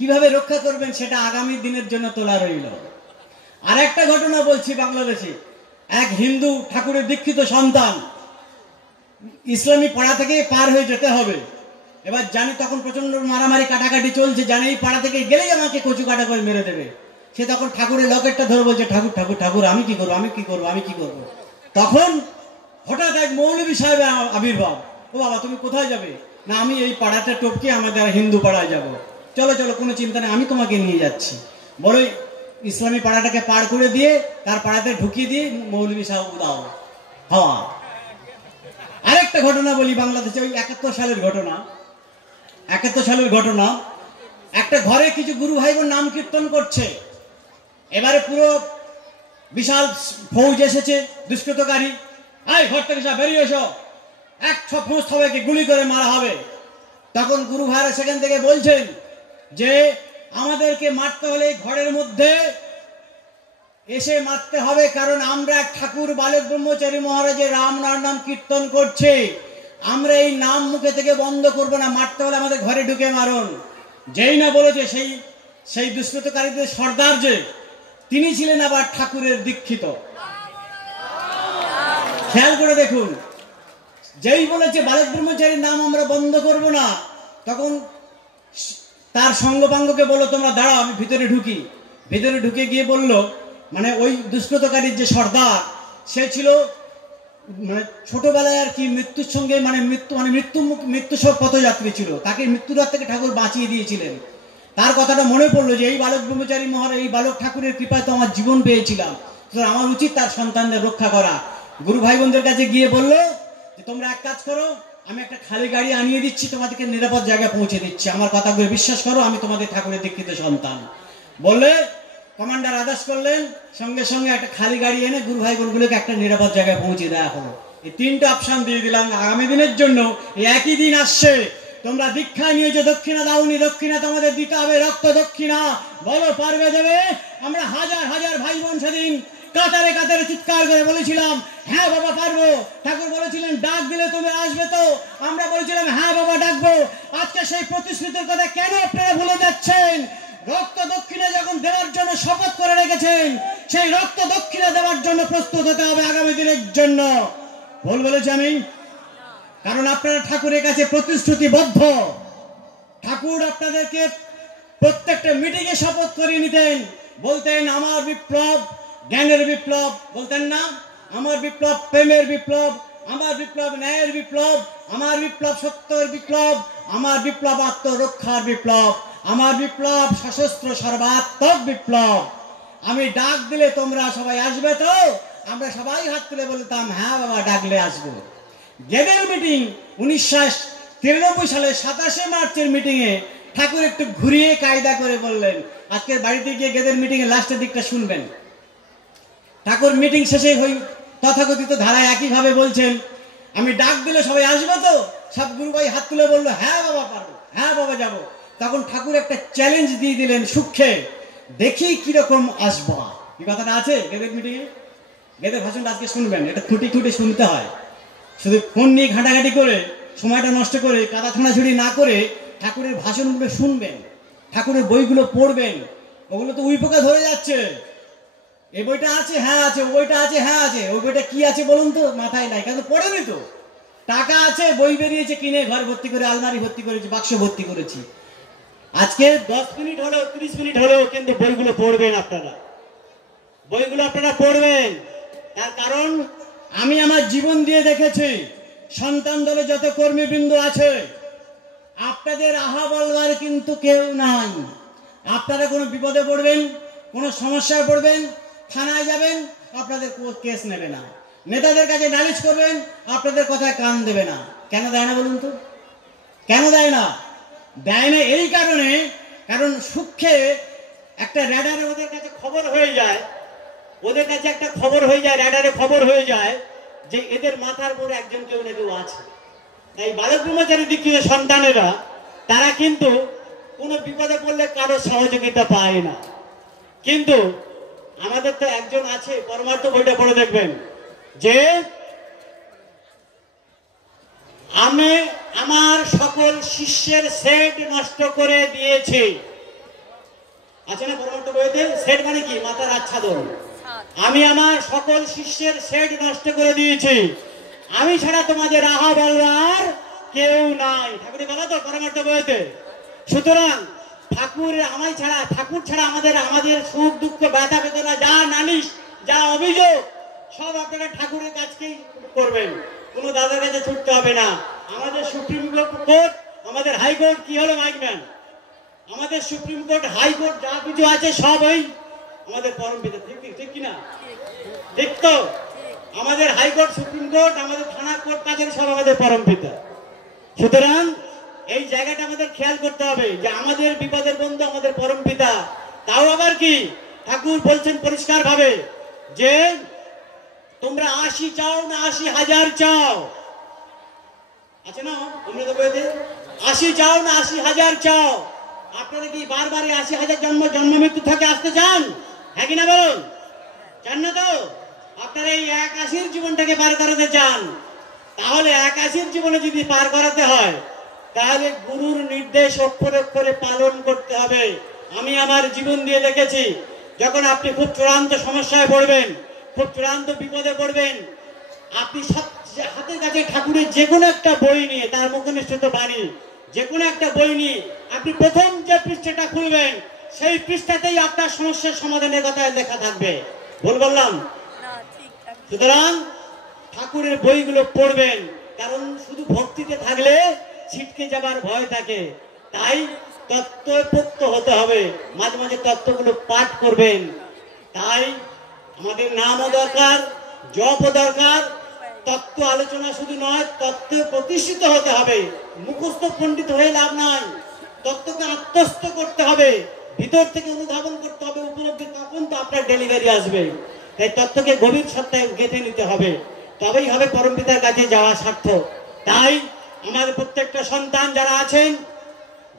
কিভাবে রক্ষা করবেন সেটা আগামী দিনের জন্য তোলা রইল। আর একটা ঘটনা বলছি, বাংলাদেশে এক হিন্দু ঠাকুরের দীক্ষিত সন্তান, ইসলামী পাড়া থেকে পার হয়ে যেতে হবে। এবার জানি তখন প্রচন্ড মারামারি কাটাকাটি চলছে, জানি এই পাড়া থেকে গেলেই আমাকে কচু কাটা করে মেরে দেবে। সে তখন ঠাকুরের লকেটটা ধরে বলছে, ঠাকুর ঠাকুর ঠাকুর আমি কি করবো, আমি কি করবো, আমি কি করবো। তখন হঠাৎ এক মৌলভী সাহেবের আবির্ভাব। ও বাবা তুমি কোথায় যাবে? না আমি এই পাড়াটা টপকে আমাদের হিন্দু পাড়ায় যাব। চলো চলো, কোনো চিন্তা নেই, আমি তোমাকে নিয়ে যাচ্ছি। বলে ইসলামী পাড়াটাকে পার করে দিয়ে তার পাড়াতে ঢুকিয়ে দিয়ে মৌলভী সাহেব উদাও হাওয়া। আরেকটা ঘটনা বলি বাংলাদেশে, ওই 71 সালের ঘটনা। 71 সালের ঘটনা, একটা ঘরে কিছু গুরু ভাই বোন নাম কীর্তন করছে। এবারে পুরো বিশাল ফৌজ এসেছে, দুষ্কৃতকারী। এই ঘর থেকে সব বেরিয়ে এসো, সবাইকে গুলি করে মারা হবে। তখন গুরু ভাইরা সেখান থেকে বলছেন যে আমাদেরকে মারতে হলে ঘরের মধ্যে এসে মারতে হবে, কারণ আমরা ঠাকুর বালক ব্রহ্মচারী মহারাজের রাম নাম কীর্তন করছে, আমরা এই নাম মুখে থেকে বন্ধ করব না, মারতে হলে আমাদের ঘরে ঢুকে মারুন। যেই না বলেছে সেই দুষ্কৃতকারীদের সর্দার যে, তিনি ছিলেন আবার ঠাকুরের দীক্ষিত। খেয়াল করে দেখুন, যেই বলেছে বালক ব্রহ্মচারীর নাম আমরা বন্ধ করব না, তখন তার সঙ্গপাঙ্গকে বললো তোমরা দাঁড়াও, আমি ভিতরে ঢুকি। ভিতরে ঢুকে গিয়ে বলল, মানে ওই দুষ্কৃতকারীর যে সর্দার, সে ছিল মানে ছোটবেলায় আর কি মৃত্যুর সঙ্গে মানে মৃত্যু সব পথযাত্রী ছিল, তাকে মৃত্যুর হাত থেকে ঠাকুর বাঁচিয়ে দিয়েছিলেন। তার কথাটা মনে পড়লো যে এই বালক ব্রহ্মচারী মহারাজ, এই বালক ঠাকুরের কৃপায় তো আমার জীবন পেয়েছিলাম, আমার উচিত তার সন্তানদের রক্ষা করা। গুরু ভাই বোনদের কাছে গিয়ে বললো যে তোমরা এক কাজ করো, আমি একটা খালি গাড়ি আনিয়ে দিচ্ছি, তোমাদেরকে নিরাপদ জায়গায় পৌঁছে দিচ্ছি, আমার কথাগুলো বিশ্বাস করো, আমি তোমাদের ঠাকুরের দীক্ষিত সন্তান। বললে কমান্ডার আদেশ করলেন, সঙ্গে সঙ্গে একটা খালি গাড়ি এনে গুরু ভাই বোনগুলোকে একটা নিরাপদ জায়গায় পৌঁছে দেওয়া হলো। এই 3টে অপশন দিয়ে দিলাম আগামী দিনের জন্য। এই একই দিন আসছে তোমরা দীক্ষা নিয়েছো, দক্ষিণা দাওনি, দক্ষিণা তোমাদের দিতে হবে, রক্ত দক্ষিণা। বলো পারবে দেবে? আমরা হাজার হাজার ভাই বোন সেদিন কাতারে কাতারে চিৎকার করে বলেছিলাম হ্যাঁ বাবা পারবো। ঠাকুর বলেছিলেন ডাক দিলে তুমি আসবে তো? আমরা বলেছিলাম হ্যাঁ বাবা ডাকবো। আজকে সেই প্রতিশ্রুতির কথা কেন আপনারা ভুলে যাচ্ছেন? রক্ত দক্ষিণা যখন দেওয়ার জন্য শপথ করে রেখেছেন, সেই রক্ত দক্ষিণা দেওয়ার জন্য প্রস্তুত হতে হবে আগামী দিনের জন্য। ভুল বলেছি আমি? কারণ আপনারা ঠাকুরের কাছে প্রতিশ্রুতিবদ্ধ। ঠাকুর আপনাদেরকে প্রত্যেকটা মিটিংয়ে শপথ করে নিতেন, বলতেন আমার বিপ্লব জ্ঞানের বিপ্লব, বলতেন না? আমার বিপ্লব প্রেমের বিপ্লব, আমার বিপ্লব ন্যায়ের বিপ্লব, আমার বিপ্লব সত্যের বিপ্লব, আমার বিপ্লব আত্মরক্ষার বিপ্লব, আমার বিপ্লব সশস্ত্র সর্বাত্মক বিপ্লব। আমি ডাক দিলে তোমরা সবাই আসবে তো? আমরা সবাই হাত তুলে বলতাম হ্যাঁ বাবা ডাকলে আসবো। গেদের মিটিং 1993 সালে 27শে মার্চের মিটিংয়ে ঠাকুর একটু ঘুরিয়ে কায়দা করে বললেন, আজকের বাড়িতে গিয়ে গেদের মিটিং এর লাস্টের দিকটা শুনবেন। ঠাকুর মিটিং শেষে হই তথাকথিত ধারায় একইভাবে বলছেন আমি ডাক দিলে সবাই আসবে তো? সব গুরু ভাই হাত তুলে বললো হ্যাঁ বাবা পারবো, হ্যাঁ বাবা যাবো। তখন ঠাকুর একটা চ্যালেঞ্জ দিয়ে দিলেন সূক্ষ্মে, দেখি কিরকম আসবো। কি কথাটা আছে গেদের মিটিংয়ে? গেদের ভাষণটা আজকে শুনবেন, এটা খুঁটি খুঁটি শুনতে হয়। শুধু ফোন নিয়ে ঘাঁটাঘাঁটি করে সময়টা নষ্ট করে কাদা ছোঁড়াছুড়ি না করে ঠাকুরের ভাষণগুলো শুনবেন, ঠাকুরের বইগুলো পড়বেন। ওগুলো তো উইপোকা ধরে যাচ্ছে। এই বইটা আছে, হ্যাঁ আছে, ওই বইটা আছে, হ্যাঁ আছে। ওই বইটা কি আছে বলুন তো? মাথায় নাই, কেন পড়েনি তো। টাকা আছে, বই বেরিয়েছে, কিনে ঘর ভর্তি করে, আলমারি ভর্তি করেছি, বাক্স ভর্তি করেছি। আজকে 10 মিনিট হলো, 30 মিনিট হলো, কিন্তু বইগুলো পড়বেন আপনারা, বইগুলো আপনারা পড়বেন। তার কারণ আমি আমার জীবন দিয়ে দেখেছি, সন্তান দলে যত কর্মীবৃন্দ আছে আপনাদের আহা বলবার কিন্তু কেউ নাই। আপনারা কোনো বিপদে পড়বেন, কোনো সমস্যায় পড়বেন, থানায় যাবেন, আপনাদের কেস নেবে না। নেতাদের কাছে নালিশ করবেন, আপনাদের কথায় কান দেবে না। কেন দেয় না বলুন তো? কেন দেয় না? দেয় না এই কারণে, কারণ সূক্ষ্মে একটা র্যাডারে ওদের কাছে খবর হয়ে যায়, ওদের কাছে একটা খবর হয়ে যায়, র্যাডারে খবর হয়ে যায় যে এদের মাথার উপরে একজন কেউ না কেউ আছে। তাই বালক ব্রহ্মচারী দীক্ষিত সন্তানেরা তারা কিন্তু কোনো বিপদে পড়লে কারো সহযোগিতা পায় না। কিন্তু আমাদের তো একজন আছে, পরমার্থ বইটা পড়ে দেখবেন, যে আমি আমার সকল শিষ্যের সেট নষ্ট করে দিয়েছি। আছে না পরমার্থ বইতে? সেট মানে কি? মাথার আচ্ছাদন। আমি আমার সকল শিষ্যের সেট নষ্ট করে দিয়েছি, আমি ছাড়া তোমাদের আহা বলবার কেউ নাই। ঠাকুর বলা তো পরমার্থ বইতে। সুতরাং ঠাকুরের আমায় ছাড়া, ঠাকুর ছাড়া আমাদের সুখ দুঃখ ব্যথা বেদনা যা নালিশ যা অভিযোগ সব আপনারা ঠাকুরের কাছকেই করবেন, কোনো দাদার কাছে ছুটতে হবে না। আমাদের সুপ্রিম কোর্ট, আমাদের হাইকোর্ট কি হলো মাইকম্যান, আমাদের সুপ্রিম কোর্ট হাইকোর্ট যা কিছু আছে সব ওই আমাদের পরম পিতা। ঠিক ঠিক কিনা? ঠিক তো? আমাদের হাইকোর্ট, সুপ্রিম কোর্ট, আমাদের থানা কোর্ট কাছারি সব আমাদের পরম পিতা। সুতরাং এই জায়গাটা আমাদের খেয়াল করতে হবে যে আমাদের বিপদের বন্ধু আমাদের পরম পিতা। তাও আবার কি ঠাকুর বলছেন পরিষ্কার ভাবে যে তোমরা 80 চাও না 80,000 চাও? আছে না অমৃত বইতে? 80 চাও না 80,000 চাও? আপনারা কি বারবার 80,000 জন্ম মৃত্যু থেকে আসতে চান? হ্যাঁ কিনা বলুন? চান না তো? আপনারা এই 81 জীবনটাকে পার করাতে চান। তাহলে 81 জীবনে যদি পার করাতে হয় তাহলে গুরুর নির্দেশ অক্ষরে অক্ষরে পালন করতে হবে। আমি আমার জীবন দিয়ে দেখেছি, যখন আপনি খুব চূড়ান্ত সমস্যায় পড়বেন, খুব চূড়ান্ত বিপদে পড়বেন, আপনি হাতের কাছে ঠাকুরের যে কোনো একটা বই নিয়ে, তার মুখনিষ্ঠিত বাণী যে কোনো একটা বই নিয়ে আপনি প্রথম যে পৃষ্ঠাটা খুলবেন সেই পৃষ্ঠাতেই আপনার সমস্যার সমাধানের কথা লেখা থাকবে। ভুল বললাম? সুতরাং ঠাকুরের বইগুলো পড়বেন, কারণ শুধু ভক্তিতে থাকলে ছিটকে যাবার ভয় থাকে। তাই তত্ত্বপ্রত্য হতে হবে, মাঝে মাঝে তত্ত্বগুলো পাঠ করবেন। তাই আমাদের নামও দরকার, জপও দরকার। তত্ত্ব আলোচনা শুধু নয়, তত্ত্বে প্রতিষ্ঠিত হতে হবে। মুখস্থ পণ্ডিত হয়ে লাভ নাই, তত্ত্বকে আত্মস্থ করতে হবে, ভিতর থেকে অনুধাবন করতে হবে, উপলব্ধি, তখন তো আপনার ডেলিভারি আসবে। তাই তত্ত্বকে গভীর সত্তায় গেঁথে নিতে হবে, তবেই হবে পরম পিতার কাছে যাওয়া সার্থক। তাই আমার প্রত্যেকটা সন্তান যারা আছেন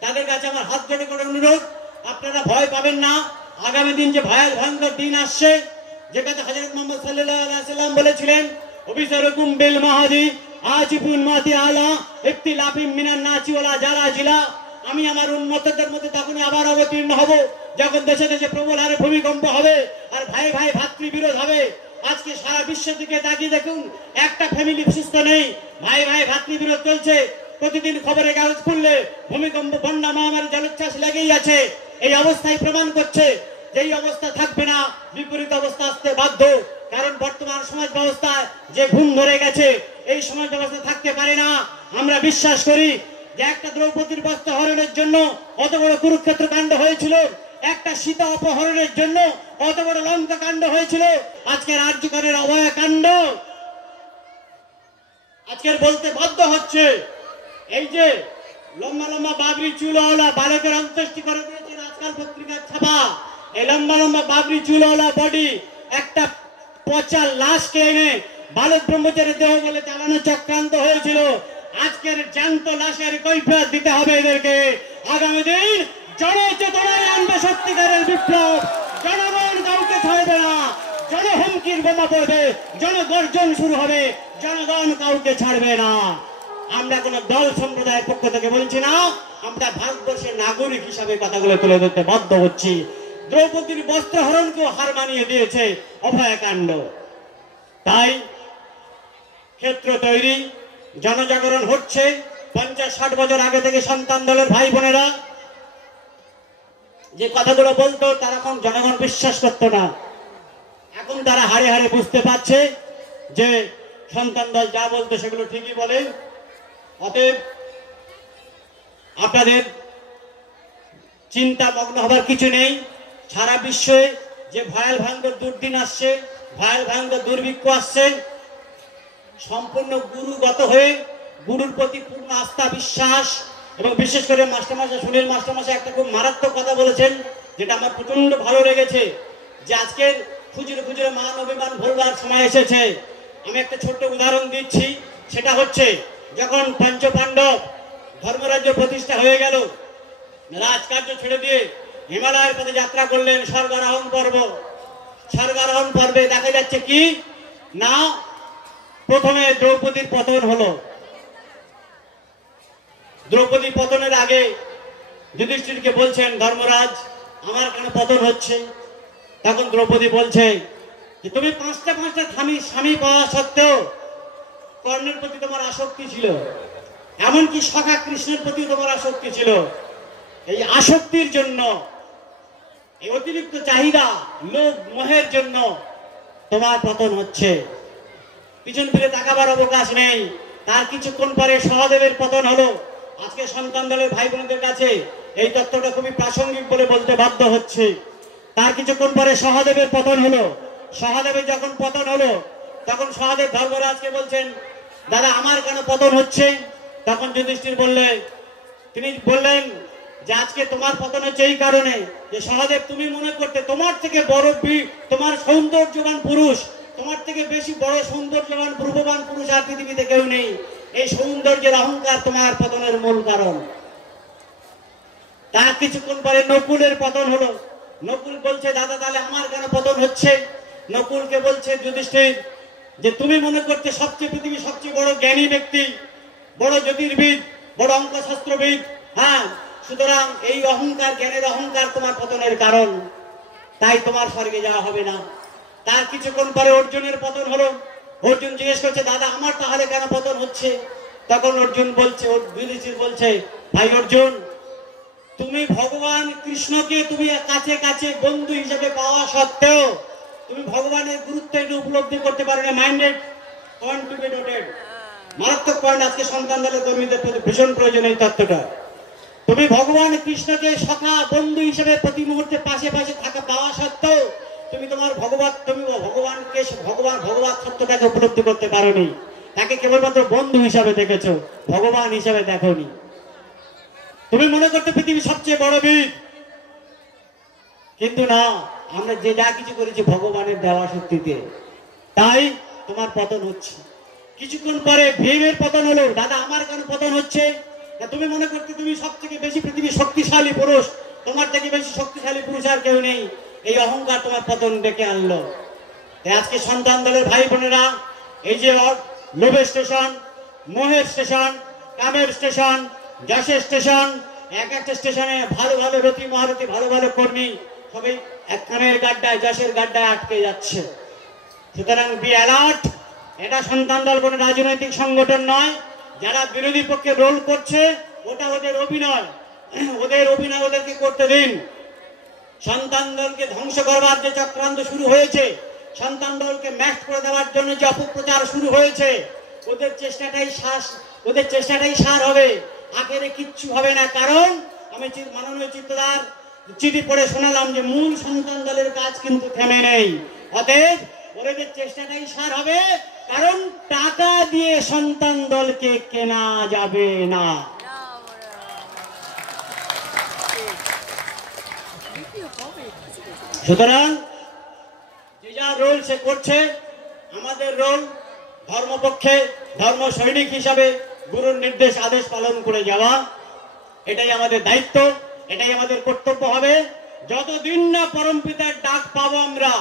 তাদের কাছে আমার হাত জোড় করে অনুরোধ, আপনারা ভয় পাবেন না। আগামী দিন যে ভয়ঙ্কর দিন আসছে, যেটাতে হযরত মুহাম্মদ সাল্লাল্লাহু আলাইহি সাল্লাম বলেছিলেন, অবিসারকুম বিল মাহাদি আজিবুন মাতি আলা ইফতিলাফিম মিনান নাচি ওয়ালা জালাজিলা। আমি আমার উম্মতদের মধ্যে তখন আবার অবতীর্ণ হব যখন দেশে দেশে প্রবল হারে ভূমিকম্প হবে আর ভাই ভাই ভাতৃবিরোধ হবে। আজকে সারা বিশ্ব থেকে তাকিয়ে দেখুন, একটা ফ্যামিলি সুস্থ নেই, ভাই ভাই ভাতৃবিরোধ চলছে। প্রতিদিন খবরের কাগজ খুললে ভূমিকম্প, বন্যা, মহামারী, জলোচ্ছ্বাস লেগেই আছে। এই অবস্থায় প্রমাণ করছে যে এই অবস্থা থাকবে না, বিপরীত অবস্থা আসতে বাধ্য। কারণ বর্তমান সমাজ ব্যবস্থায় যে ঘুম ধরে গেছে, এই সমাজ ব্যবস্থা থাকতে পারে না। আমরা বিশ্বাস করি যে একটা দ্রৌপদীর বস্ত্র হরণের জন্য অত বড় কুরুক্ষেত্র কাণ্ড হয়েছিল, একটা সীতা অপহরণের জন্য অত বড় লঙ্কা কাণ্ড হয়েছিল, আজকের আর্যকরের অভয়া কাণ্ড আজকের বলতে বাধ্য হচ্ছে। এই যে লম্বা লম্বা বাবরি চুলওয়ালা বালকের অন্ত্যেষ্টি করে দিয়েছেন আজকাল পত্রিকার ছাপা, এই লম্বা লম্বা বাবরি চুলওয়ালা বডি একটা পচা লাশকে এনে বালক ব্রহ্মচারীর দেহ বলে চালানো চক্রান্ত হয়েছিল। আজকের জ্যান্ত লাশের কৈফিয়ত দিতে হবে এদেরকে। আগামী দিন জনচেতনায় আনবে সত্যিকারের বিপ্লব। জনগণ কাউকে ছাড়বে না, জনহুমকির বোমা পড়বে, জনগর্জন শুরু হবে, জনগণ কাউকে ছাড়বে না। আমরা কোন দল সম্প্রদায়ের পক্ষ থেকে বলছি না, আমরা ভারতবর্ষের নাগরিক হিসাবে কথাগুলো তুলে ধরতে বাধ্য হচ্ছি। দ্রৌপদীর বস্ত্রহরণকেও হার মানিয়ে দিয়েছে অভয়াকাণ্ড। তাই ক্ষেত্র তৈরি, জনজাগরণ হচ্ছে। 50-60 বছর আগে থেকে সন্তান দলের ভাই বোনেরা যে কথাগুলো বলতো তারা এখন জনগণ বিশ্বাস করতো না। এখন তারা হাড়ে হাড়ে বুঝতে পারছে যে সন্তান দল যা বলতো সেগুলো ঠিকই বলে। অতএব আপনাদের চিন্তা মগ্ন হবার কিছু নেই। সারা বিশ্বে যে ভয়াল দুর্দিন আসছে, ভয়াল দুর্ভিক্ষ আসছে, সম্পূর্ণ গুরুগত হয়ে গুরুর প্রতি পূর্ণ আস্থা বিশ্বাস, এবং বিশেষ করে মাস্টারমশাই সুনীল মাস্টারমশাই একটা খুব মারাত্মক কথা বলেছেন যেটা আমার প্রচন্ড ভালো লেগেছে, যে আজকের খুচরো খুচরো মান অভিমান ভুলবার সময় এসেছে। আমি একটা ছোট্ট উদাহরণ দিচ্ছি, সেটা হচ্ছে যখন পঞ্চপাণ্ডব ধর্মরাজ্য প্রতিষ্ঠা হয়ে গেল, রাজকার্য ছেড়ে দিয়ে হিমালয়ের পথে যাত্রা করলেন স্বর্গারোহণ পর্ব। স্বর্গারোহণ পর্বে দেখা যাচ্ছে কি না, প্রথমে দ্রৌপদীর পতন হলো। দ্রৌপদী পতনের আগে যুধিষ্ঠিরকে বলছেন, ধর্মরাজ আমার কেন পতন হচ্ছে? তখন দ্রৌপদী বলছে যে তুমি পাঁচটা স্বামী পাওয়া সত্ত্বেও কর্ণের প্রতি তোমার আসক্তি ছিল, এমনকি সখা কৃষ্ণের প্রতি তোমার আসক্তি ছিল। এই আসক্তির জন্য, এই অতিরিক্ত চাহিদা, লোভ, মোহের জন্য তোমার পতন হচ্ছে। পিছন ফিরে তাকাবার অবকাশ নেই। তার কিছুক্ষণ পরে সহদেবের পতন হলো। আজকে সন্তান দলের ভাই বোনদের কাছে এই তত্ত্বটা খুবই প্রাসঙ্গিক বলে বলতে বাধ্য হচ্ছে। তার কিছুক্ষণ পরে সহদেবের পতন হলো। সহদেবের যখন পতন হলো তখন সহদেব ধর্মরাজকে বলছেন, দাদা আমার কেন পতন হচ্ছে? তখন যুধিষ্ঠির তিনি বললেন যে আজকে তোমার পতন হচ্ছে এই কারণে যে সহদেব তুমি মনে করতে তোমার থেকে বড় তোমার সৌন্দর্যবান পুরুষ, তোমার থেকে বেশি বড় সৌন্দর্যবান রূপবান পুরুষ আর পৃথিবীতে কেউ নেই। এই সৌন্দর্যের অহংকার তোমার পতনের মূল কারণ। তার কিছুক্ষণ পরে নকুলের পতন হলো। নকুল বলছে, দাদা তাহলে আমার কেন পতন হচ্ছে? নকুলকে বলছে যুধিষ্ঠির যে তুমি মনে করতে পৃথিবীর সবচেয়ে বড় জ্ঞানী ব্যক্তি, বড় জ্যোতির্বিদ, বড় অঙ্কশাস্ত্রবিদ, হ্যাঁ, সুতরাং এই অহংকার, জ্ঞানের অহংকার তোমার পতনের কারণ, তাই তোমার স্বর্গে যাওয়া হবে না। তার কিছুক্ষণ পরে অর্জুনের পতন হলো। অর্জুন জিজ্ঞেস করছে, দাদা আমার তাহলে কেন পতন হচ্ছে? তখন অর্জুন বলছে, যুধিষ্ঠির বলছে, ভাই অর্জুন তুমি ভগবান কৃষ্ণকে তুমি কাছে কাছে বন্ধু হিসেবে পাওয়া সত্ত্বেও তুমি ভগবানের গুরুত্ব উপলব্ধি করতে পারো না। Minded point to be noted, মারাত্মক পয়েন্ট। আজকে সন্তান দলের কর্মীদের প্রতি ভীষণ প্রয়োজন এই তত্ত্বটা। তুমি ভগবান কৃষ্ণকে সখা বন্ধু হিসেবে প্রতি মুহূর্তে পাশে পাশে থাকা পাওয়া সত্ত্বেও তুমি ভগবানকে ভগবান সত্যটাকে উপলব্ধি করতে পারোনি। তাকে কেবলমাত্র বন্ধু হিসাবে দেখেছো, ভগবান হিসাবে দেখোনি। তুমি মনে করতে পৃথিবীর সবচেয়ে বড় বীর, কিন্তু না, আমরা যে যা কিছু করেছি ভগবানের দেওয়া শক্তিতে, তাই তোমার পতন হচ্ছে। কিছুক্ষণ পরে ভীমের পতন হলো। দাদা আমার কেন পতন হচ্ছে? না তুমি মনে করতে তুমি সব থেকে বেশি পৃথিবীর শক্তিশালী পুরুষ, তোমার থেকে বেশি শক্তিশালী পুরুষ আর কেউ নেই, এই অহংকার তোমার পতন ডেকে আনলো। তাই আজকে সন্তান দলের ভাই বোনেরা, এই যে লোভের স্টেশন, মোহের স্টেশন, কামের স্টেশন, যশের স্টেশন, এক একটা স্টেশনে ভালো ভালো রতি মহারথী, ভালো ভালো কর্মী সবাই এক কামের গাড্ডায়, যশের গাড্ডায় আটকে যাচ্ছে। সুতরাং বি অ্যালার্ট। এটা সন্তান দল কোনো রাজনৈতিক সংগঠন নয়। যারা বিরোধী পক্ষে রোল করছে ওটা ওদের অভিনয়, ওদের অভিনয় ওদেরকে করতে দিন। সন্তান দলকে ধ্বংস করবার যে চক্রান্ত শুরু হয়েছে, সন্তান দলকে ম্যাচ করে দেওয়ার জন্য যে অপপ্রচার শুরু হয়েছে, ওদের চেষ্টাটাই সার হবে, আখেরে কিচ্ছু হবে না। কারণ আমি মাননীয় চিত্তদার চিঠি পড়ে শোনালাম যে মূল সন্তান দলের কাজ কিন্তু থেমে নেই। অতএব ওদের চেষ্টাটাই সার হবে, কারণ টাকা দিয়ে সন্তান দলকে কেনা যাবে না। সুতরাং যে যা রোল সে করছে, আমাদের রোল ধর্মপক্ষে ধর্ম সৈনিক হিসাবে গুরুর নির্দেশ আদেশ পালন করে যাওয়া, এটাই আমাদের দায়িত্ব, এটাই আমাদের কর্তব্য হবে যতদিন না পরম পিতার ডাক পাবো আমরা।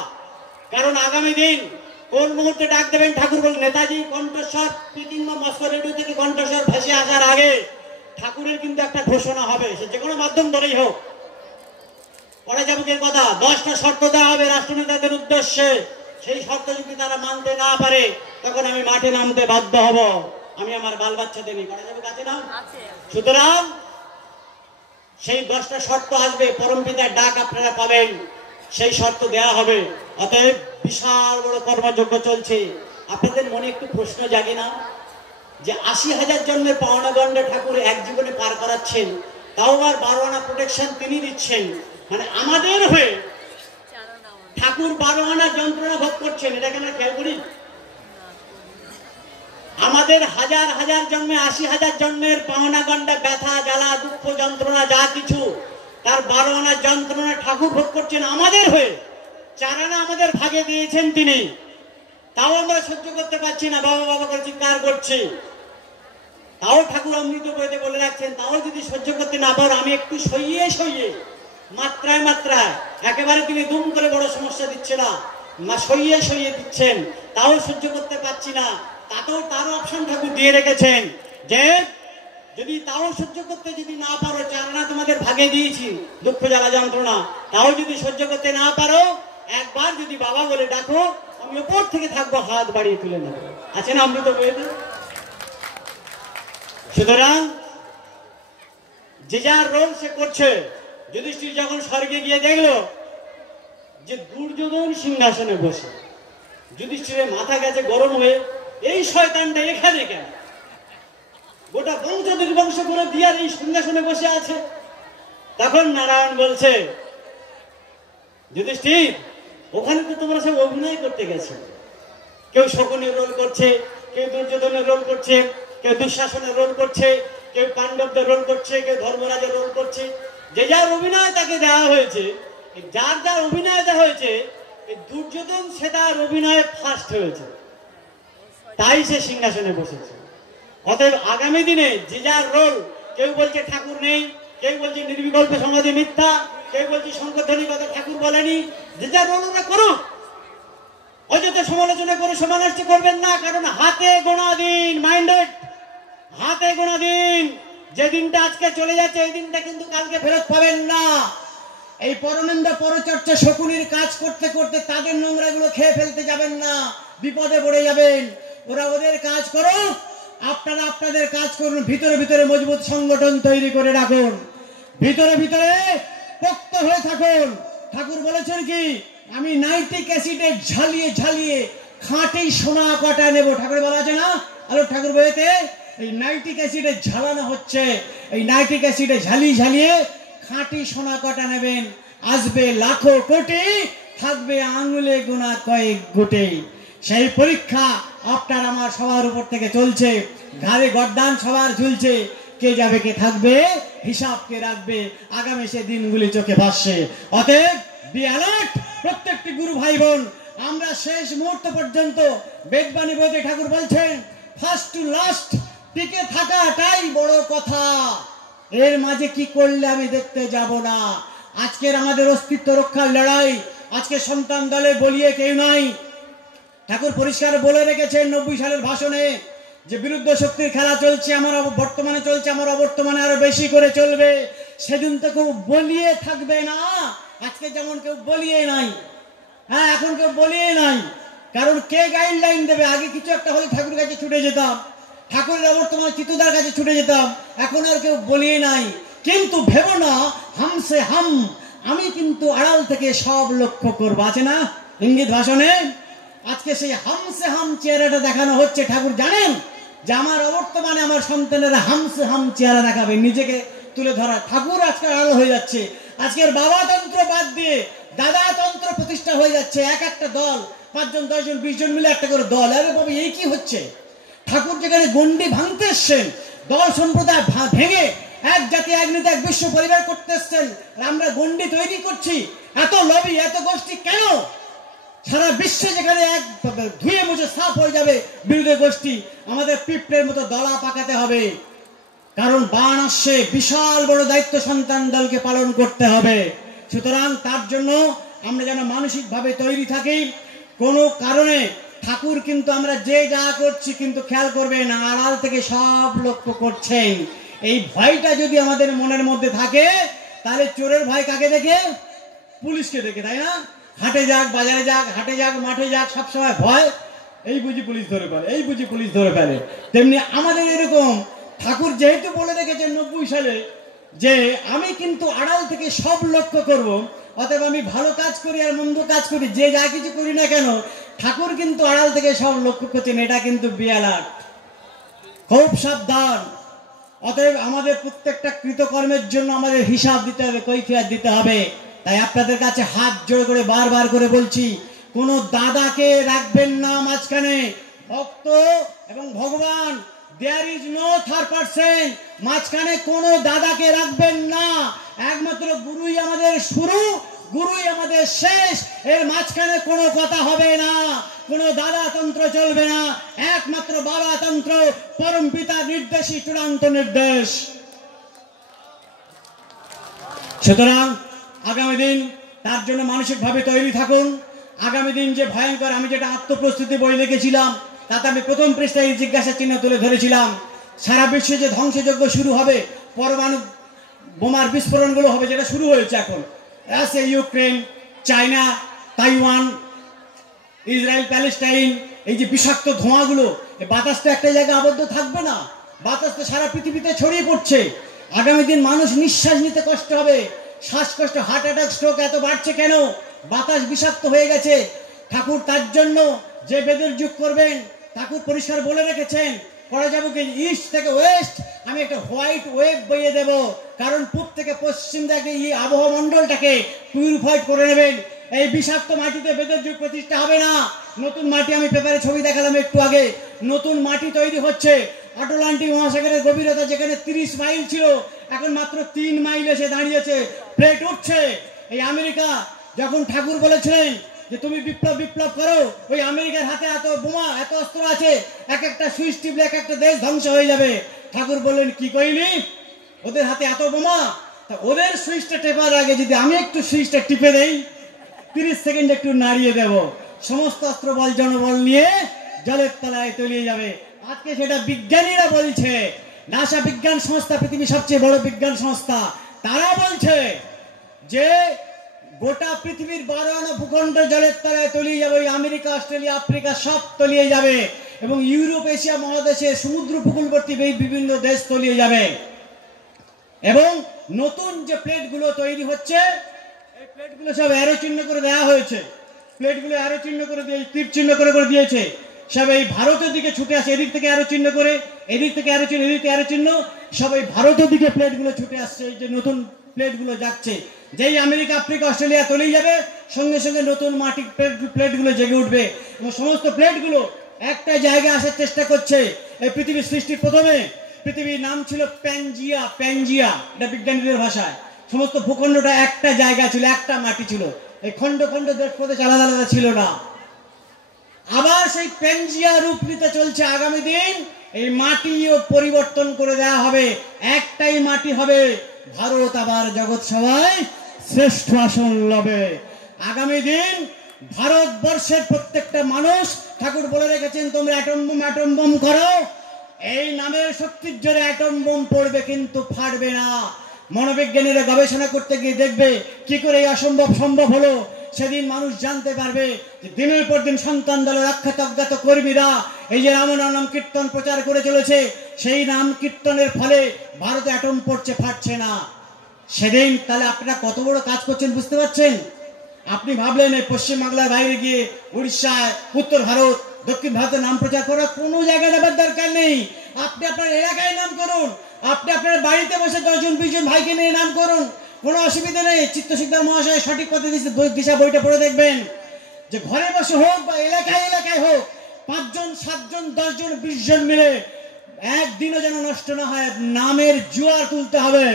কারণ আগামী দিন কোন মুহূর্তে ডাক দেবেন ঠাকুর বলেন, নেতাজি কণ্ঠস্বর কিংবা মস্কো রেডিও থেকে কণ্ঠস্বর ভেসে আসার আগে ঠাকুরের কিন্তু একটা ঘোষণা হবে, সে যে কোনো মাধ্যম ধরেই হোক। পরে যাবুকের কথা 10টা শর্ত দেওয়া হবে রাষ্ট্রনেতাদের উদ্দেশ্যে, সেই শর্ত যদি তারা মানতে না পারে তখন আমি মাঠে নামতে বাধ্য হব। আমি আমার বাল বাচ্চাদের নিয়ে করা যাবে কাছে না। সুতরাং সেই 10টা শর্ত আসবে, পরম পিতার ডাক আপনারা পাবেন, সেই শর্ত দেওয়া হবে। অতএব বিশাল বড় কর্মযজ্ঞ চলছে। আপনাদের মনে একটু প্রশ্ন জাগে না যে 80,000 জন্মের পাওনা গন্ডা ঠাকুর এক জীবনে পার করাচ্ছেন, তাও আর 12 আনা প্রোটেকশন তিনি দিচ্ছেন, মানে আমাদের হয়ে ঠাকুর 12 আনার যন্ত্রণা ভোগ করছেন। এটাকে আমরা খেয়াল করি? আমাদের হাজার হাজার জন্মে 80,000 জন্মের পাওনা গন্ডা ব্যথা জ্বালা দুঃখ যন্ত্রণা যা কিছু, তার 12 আনার যন্ত্রণা ঠাকুর ভোগ করছেন আমাদের হয়ে। 4 আনা আমাদের ভাগে দিয়েছেন তিনি, তাও আমরা সহ্য করতে পারছি না, বাবা বাবা করে চিৎকার করছি। তাও ঠাকুর অমৃত বইতে বলে রাখছেন, তাও যদি সহ্য করতে না পারো আমি একটু সইয়ে সইয়ে মাত্রায় মাত্রায়, একেবারে তিনি দুম করে বড় সমস্যা দিচ্ছে না, সইয়ে সইয়ে দিচ্ছেন, তাও সহ্য করতে পারছি না, তাতেও তারও অপশন ঠাকুর দিয়ে রেখেছেন যে যদি তাও সহ্য করতে যদি না পারো, 4 আনা তোমাদের ভাগে দিয়েছি দুঃখ জ্বালা যন্ত্রণা, তাও যদি সহ্য করতে না পারো একবার যদি বাবা বলে ডাকো, আমি উপর থেকে থাকবো, হাত বাড়িয়ে তুলে নেবো। আছে না অমৃত বইতে? সুতরাং যে যার রোল সে করছে। যুধিষ্ঠির যখন স্বর্গে গিয়ে দেখলো যে দুর্যোধন সিংহাসনে বসে, যুধিষ্ঠিরের মাথা গেছে গরম হয়ে, এই শয়তানটা এখানে কেন? গোটা বংশ দুর্বংশ করে দিয়ার এই সিংহাসনে বসে আছে। তখন নারায়ণ বলছে, যুধিষ্ঠির ওখানে তো তোমরা সব অভিনয় করতে গেছে, কেউ শকুনের রোল করছে, কেউ দুর্যোধনের রোল করছে, কেউ দুঃশাসনের রোল করছে, কেউ পাণ্ডবদের রোল করছে, কেউ ধর্মরাজের রোল করছে। যে যার অভিনয় তাকে দেওয়া হয়েছে, যার যার অভিনয় দেওয়া হয়েছে, দুর্যোধন সে তার অভিনয় ফার্স্ট হয়েছে, তাই সে সিংহাসনে বসেছে। অতএব আগামী দিনে যে যার রোল, কেউ বলছে ঠাকুর নেই, কেউ বলছে নির্বিকল্প সমাধি মিথ্যা, কেউ বলছে সংকোধনী কথা ঠাকুর বলেনি, যে যার রোল ওরা করুক, অযথা সমালোচনা করে সমালোচনা করবেন না। কারণ হাতে গোনা দিন, মাইন্ডেড, হাতে গোনা দিন। যে দিনটা আজকে চলে যাচ্ছে এই দিনটা কিন্তু কালকে ফেরত পাবেন না। এই পরনিন্দা পরচর্চা শকুনির কাজ করতে করতে তাদের নোংরা গুলো খেয়ে ফেলতে যাবেন না, বিপদে পড়ে যাবেন। ওরা ওদের কাজ করুক, আপনারা আপনাদের কাজ করুন। ভিতরে ভিতরে মজবুত সংগঠন তৈরি করে রাখুন, ভিতরে ভিতরে পোক্ত হয়ে থাকুন। ঠাকুর বলেছেন কি, আমি নাইট্রিক অ্যাসিডে ঝালিয়ে ঝালিয়ে খাঁটি সোনা কটা নেব। ঠাকুর বলা আছে না আলোক ঠাকুর বইতে, এই নাইট্রিক অ্যাসিডে ঝালানো হচ্ছে। এই নাইট্রিক অ্যাসিডে ঝালিয়ে ঝালিয়ে খাঁটি সোনা কটা নেবেন। আসবে লাখো কোটি, থাকবে আঙুলে গোনা কয়েক গোটে। সেই পরীক্ষা আপনার আমার সবার উপর থেকে চলছে, ঘাড়ে গর্দান সবার ঝুলছে। কে যাবে কে থাকবে, হিসাব কে রাখবে, আগামী সে দিনগুলি চোখে ভাসছে। অতএব বি অ্যালার্ট প্রত্যেকটি গুরু ভাই বোন। আমরা শেষ মুহূর্ত পর্যন্ত বেদবাণী বইতে ঠাকুর বলছেন, ফার্স্ট টু লাস্ট টিকে থাকাটাই বড় কথা। এর মাঝে কি করলে আমি দেখতে যাব না। আজকের আমাদের অস্তিত্ব রক্ষার লড়াই, আজকে সন্তান দলে বলিয়ে কেউ নাই। ঠাকুর পরিষ্কার বলে রেখেছেন 90 সালের ভাষণে যে বিরুদ্ধ শক্তির খেলা চলছে, আমার বর্তমানে চলছে, আমার অবর্তমানে আরো বেশি করে চলবে। সেদিন তো কেউ বলিয়ে থাকবে না। আজকে যেমন কেউ বলিয়ে নাই, হ্যাঁ এখন কেউ বলিয়ে নাই। কারণ কে গাইডলাইন দেবে? আগে কিছু একটা হলে ঠাকুরের কাছে ছুটে যেতাম, ঠাকুরের অবর্তমানে চিত্তদার কাছে ছুটে যেতাম। এখন আর কেউ বলিয়ে নাই। কিন্তু ভেবো না হামসে হাম, আমি কিন্তু আড়াল থেকে সব লক্ষ্য করবো, আছে না ইঙ্গিত ভাষণে? আজকে সেই হামসে হাম চেহারাটা দেখানো হচ্ছে। ঠাকুর জানেন যে আমার অবর্তমানে আমার সন্তানেরা হামসে হাম চেহারা দেখাবে, নিজেকে তুলে ধরা। ঠাকুর আজকে আড়াল হয়ে যাচ্ছে। আজকের বাবাতন্ত্র বাদ দিয়ে দাদাতন্ত্র প্রতিষ্ঠা হয়ে যাচ্ছে। এক একটা দল, 5 জন 10 জন 20 জন মিলে একটা করে দল। আরে বাবা, এই কি হচ্ছে? ঠাকুর যেখানে গন্ডি ভাঙতে এসছেন, দল সম্প্রদায় ভেঙে এক জাতি এক নীতি এক বিশ্ব পরিবার করতে এসছেন, আমরা গন্ডি তৈরি করছি। এত লবি, এত গোষ্ঠী কেন? সারা বিশ্বে যেখানে এক ধুয়ে মুছে সাফ হয়ে যাবে বিরোধী গোষ্ঠী, আমাদের পিঁপড়ের মতো দলা পাকাতে হবে। কারণ বান আসছে, বিশাল বড় দায়িত্ব সন্তান দলকে পালন করতে হবে। সুতরাং তার জন্য আমরা যেন মানসিকভাবে তৈরি থাকি। কোনো কারণে ঠাকুর কিন্তু আমরা যে যা করছি কিন্তু খেয়াল করবেন, আড়াল থেকে সব লক্ষ্য করছেন। এই ভয়টা যদি আমাদের মনের মধ্যে থাকে, তাহলে চোরের ভয় কাকে দেখে? পুলিশকে দেখে, তাই না? হাটে যাক, বাজারে যাক, হাটে যাক, মাঠে যাক, সবসময় ভয়, এই বুঝি পুলিশ ধরে ফেলে, এই বুঝি পুলিশ ধরে ফেলে। তেমনি আমাদের এরকম ঠাকুর যেহেতু বলে রেখেছেন 90 সালে যে আমি কিন্তু আড়াল থেকে সব লক্ষ্য করব, অতএব আমি ভালো কাজ করি আর মন্দ কাজ করি, যে যা কিছু করি না কেন, ঠাকুর কিন্তু আড়াল থেকে সব লক্ষ্য করছেন। এটা কিন্তু বিয়ালাট, খুব সাবধান। অতএব আমাদের প্রত্যেকটা কৃতকর্মের জন্য আমাদের হিসাব দিতে হবে, কৈফিয়ত দিতে হবে। তাই আপনাদের কাছে হাত জোড় করে বারবার করে বলছি, কোন দাদাকে রাখবেন না মাঝখানে। ভক্ত এবং ভগবান, there is no third person. মাঝখানে কোন দাদাকে রাখবেন না। একমাত্র গুরুই আমাদের শুরু, গুরুই আমাদের শেষ। এর মাঝখানে কোনো কথা হবে না, কোনো দাদাতন্ত্র চলবে না। একমাত্র বাবাতন্ত্র, পরম পিতার নির্দেশই চূড়ান্ত নির্দেশ। সুতরাং আগামী দিন তার জন্য মানসিকভাবে তৈরি থাকুন। আগামী দিন যে ভয়ঙ্কর, আমি যেটা আত্মপ্রস্তুতি বই লিখেছিলাম তাতে আমি প্রথম পৃষ্ঠায় জিজ্ঞাসা চিহ্ন তুলে ধরেছিলাম, সারা বিশ্বে যে ধ্বংসযজ্ঞ শুরু হবে, পরমাণু বোমার বিস্ফোরণগুলো হবে, যেটা শুরু হয়েছে এখন, Russia, Ukraine, China, Taiwan, Israel, Palestine, এই যে বিষাক্ত ধোঁয়াগুলো, বাতাস তো একটা জায়গায় আবদ্ধ থাকবে না, বাতাস তো সারা পৃথিবীতে ছড়িয়ে পড়ছে। আগামী দিন মানুষ নিঃশ্বাস নিতে কষ্ট হবে, শ্বাসকষ্ট, হার্ট অ্যাটাক, স্ট্রোক এত বাড়ছে কেন? বাতাস বিষাক্ত হয়ে গেছে। ঠাকুর তার জন্য যে বেদের যুগ করবেন, ঠাকুর পরিষ্কার বলে রেখেছেন, করা যাবে কি ইস্ট থেকে ওয়েস্ট আমি একটা হোয়াইট ওয়েভ বইয়ে দেব। কারণ পূব থেকে পশ্চিম থেকে এই আবহাওয়া মন্ডলটাকে পিউরিফাইড করে নেবেন। এই বিষাক্ত মাটিতে বেদের যুগ প্রতিষ্ঠা হবে না। নতুন মাটি, আমি পেপারে ছবি দেখালাম একটু আগে, নতুন মাটি তৈরি হচ্ছে। আটলান্টিক মহাসাগরের গভীরতা যেখানে 30 মাইল ছিল, এখন মাত্র 3 মাইল এসে দাঁড়িয়েছে, প্লেট উঠছে। এই আমেরিকা, যখন ঠাকুর বলেছিলেন যে তুমি বিপ্লব বিপ্লব করো, ওই আমেরিকার হাতে এত বোমা, এত অস্ত্র আছে, এক একটা সুইচ টিপলে এক একটা দেশ ধ্বংস হয়ে যাবে। ঠাকুর বললেন কি কইলি, ওদের হাতে এত বোমা, তা ওদের সুইচটা টেপার আগে যদি আমি একটু সুইচটা টিপে দেই, 30 সেকেন্ড একটু নাড়িয়ে দেব, সমস্ত অস্ত্র বল জনবল নিয়ে জলের তলায় তলিয়ে যাবে। আজকে সেটা বিজ্ঞানীরা বলছে, নাসা বিজ্ঞান সংস্থা, পৃথিবীর সবচেয়ে বড় বিজ্ঞান সংস্থা, তারা বলছে যে গোটা পৃথিবীর 12 আনা ভূখণ্ড জলের তলায় তলিয়ে যাবে। আমেরিকা, অস্ট্রেলিয়া, আফ্রিকা সব তলিয়ে যাবে এবং ইউরোপ, এশিয়া মহাদেশে সমুদ্র উপকূলবর্তী বিভিন্ন দেশ তলিয়ে যাবে। এবং নতুন যে প্লেটগুলো তৈরি হচ্ছে, এই প্লেটগুলো সব অ্যারো চিহ্ন করে দেওয়া হয়েছে, প্লেটগুলো অ্যারো চিহ্ন করে দিয়ে, তীর চিহ্ন করে দিয়েছে। সব এই ভারতের দিকে ছুটে আসে, এদিক থেকে অ্যারো চিহ্ন করে, এদিক থেকে অ্যারো চিহ্ন, এদিক থেকে অ্যারো চিহ্ন, সব এই ভারতের দিকে প্লেটগুলো ছুটে আসছে। এই যে নতুন প্লেটগুলো যাচ্ছে, যেই আমেরিকা, আফ্রিকা, অস্ট্রেলিয়া তলিয়ে যাবে, সঙ্গে সঙ্গে নতুন মাটি প্লেটগুলো জেগে উঠবে এবং সমস্ত প্লেটগুলো একটা জায়গায় আসার চেষ্টা করছে। এই পৃথিবীর সৃষ্টির প্রথমে পৃথিবীর নাম ছিল প্যানজিয়া, প্যানজিয়া, এটা বিজ্ঞানীদের ভাষায়। সমস্ত ভূখণ্ডটা একটা জায়গা ছিল, একটা মাটি ছিল, এই খন্ড খন্ড দেশ প্রদেশ আলাদা আলাদা ছিল না। আবার সেই পেনজিয়া রূপ নিতে চলছে। আগামী দিন এই মাটিও পরিবর্তন করে দেওয়া হবে, একটাই মাটি হবে, ভারত আবার জগৎ সভায় শ্রেষ্ঠ আসন লবে। আগামী দিন ভারতবর্ষের প্রত্যেকটা মানুষ, ঠাকুর বলে রেখেছেন তোমরা অ্যাটম বোম করো, এই নামের শক্তির জোরে অ্যাটম বোম পড়বে কিন্তু ফাটবে না। মনোবিজ্ঞানীরা গবেষণা করতে গিয়ে দেখবে কি করে এই অসম্ভব সম্ভব হলো। সেদিন মানুষ জানতে পারবে যে দিনের পর দিন সন্তান দলের অখ্যাত অজ্ঞাত কর্মীরা এই যে রাম নাম কীর্তন প্রচার করে চলেছে, সেই নাম কীর্তনের ফলে ভারতে অ্যাটম পড়ছে, ফাটছে না। সেদিন তাহলে আপনারা কত বড় কাজ করছেন বুঝতে পারছেন? আপনি ভাবলেন এই পশ্চিমবাংলার বাইরে গিয়ে উড়িষ্যায়, উত্তর ভারত, দক্ষিণ ভারতের নাম প্রচার করার কোনো জায়গায় যাবার দরকার নেই। আপনি আপনার এলাকায় নাম করুন, আপনি আপনার বাড়িতে বসে 10 জন 20 জন ভাইকে নিয়ে নাম করুন, কোনো অসুবিধা নেই। চিত্তশিকদার মহাশয় সঠিক পথে দিশা বইটা পড়ে দেখবেন যে ঘরে বসে হোক বা এলাকায় এলাকায় হোক, 5 জন 7 জন 10 জন 20 জন মিলে একদিনও যেন নষ্ট না হয়, নামের জোয়ার তুলতে হবে।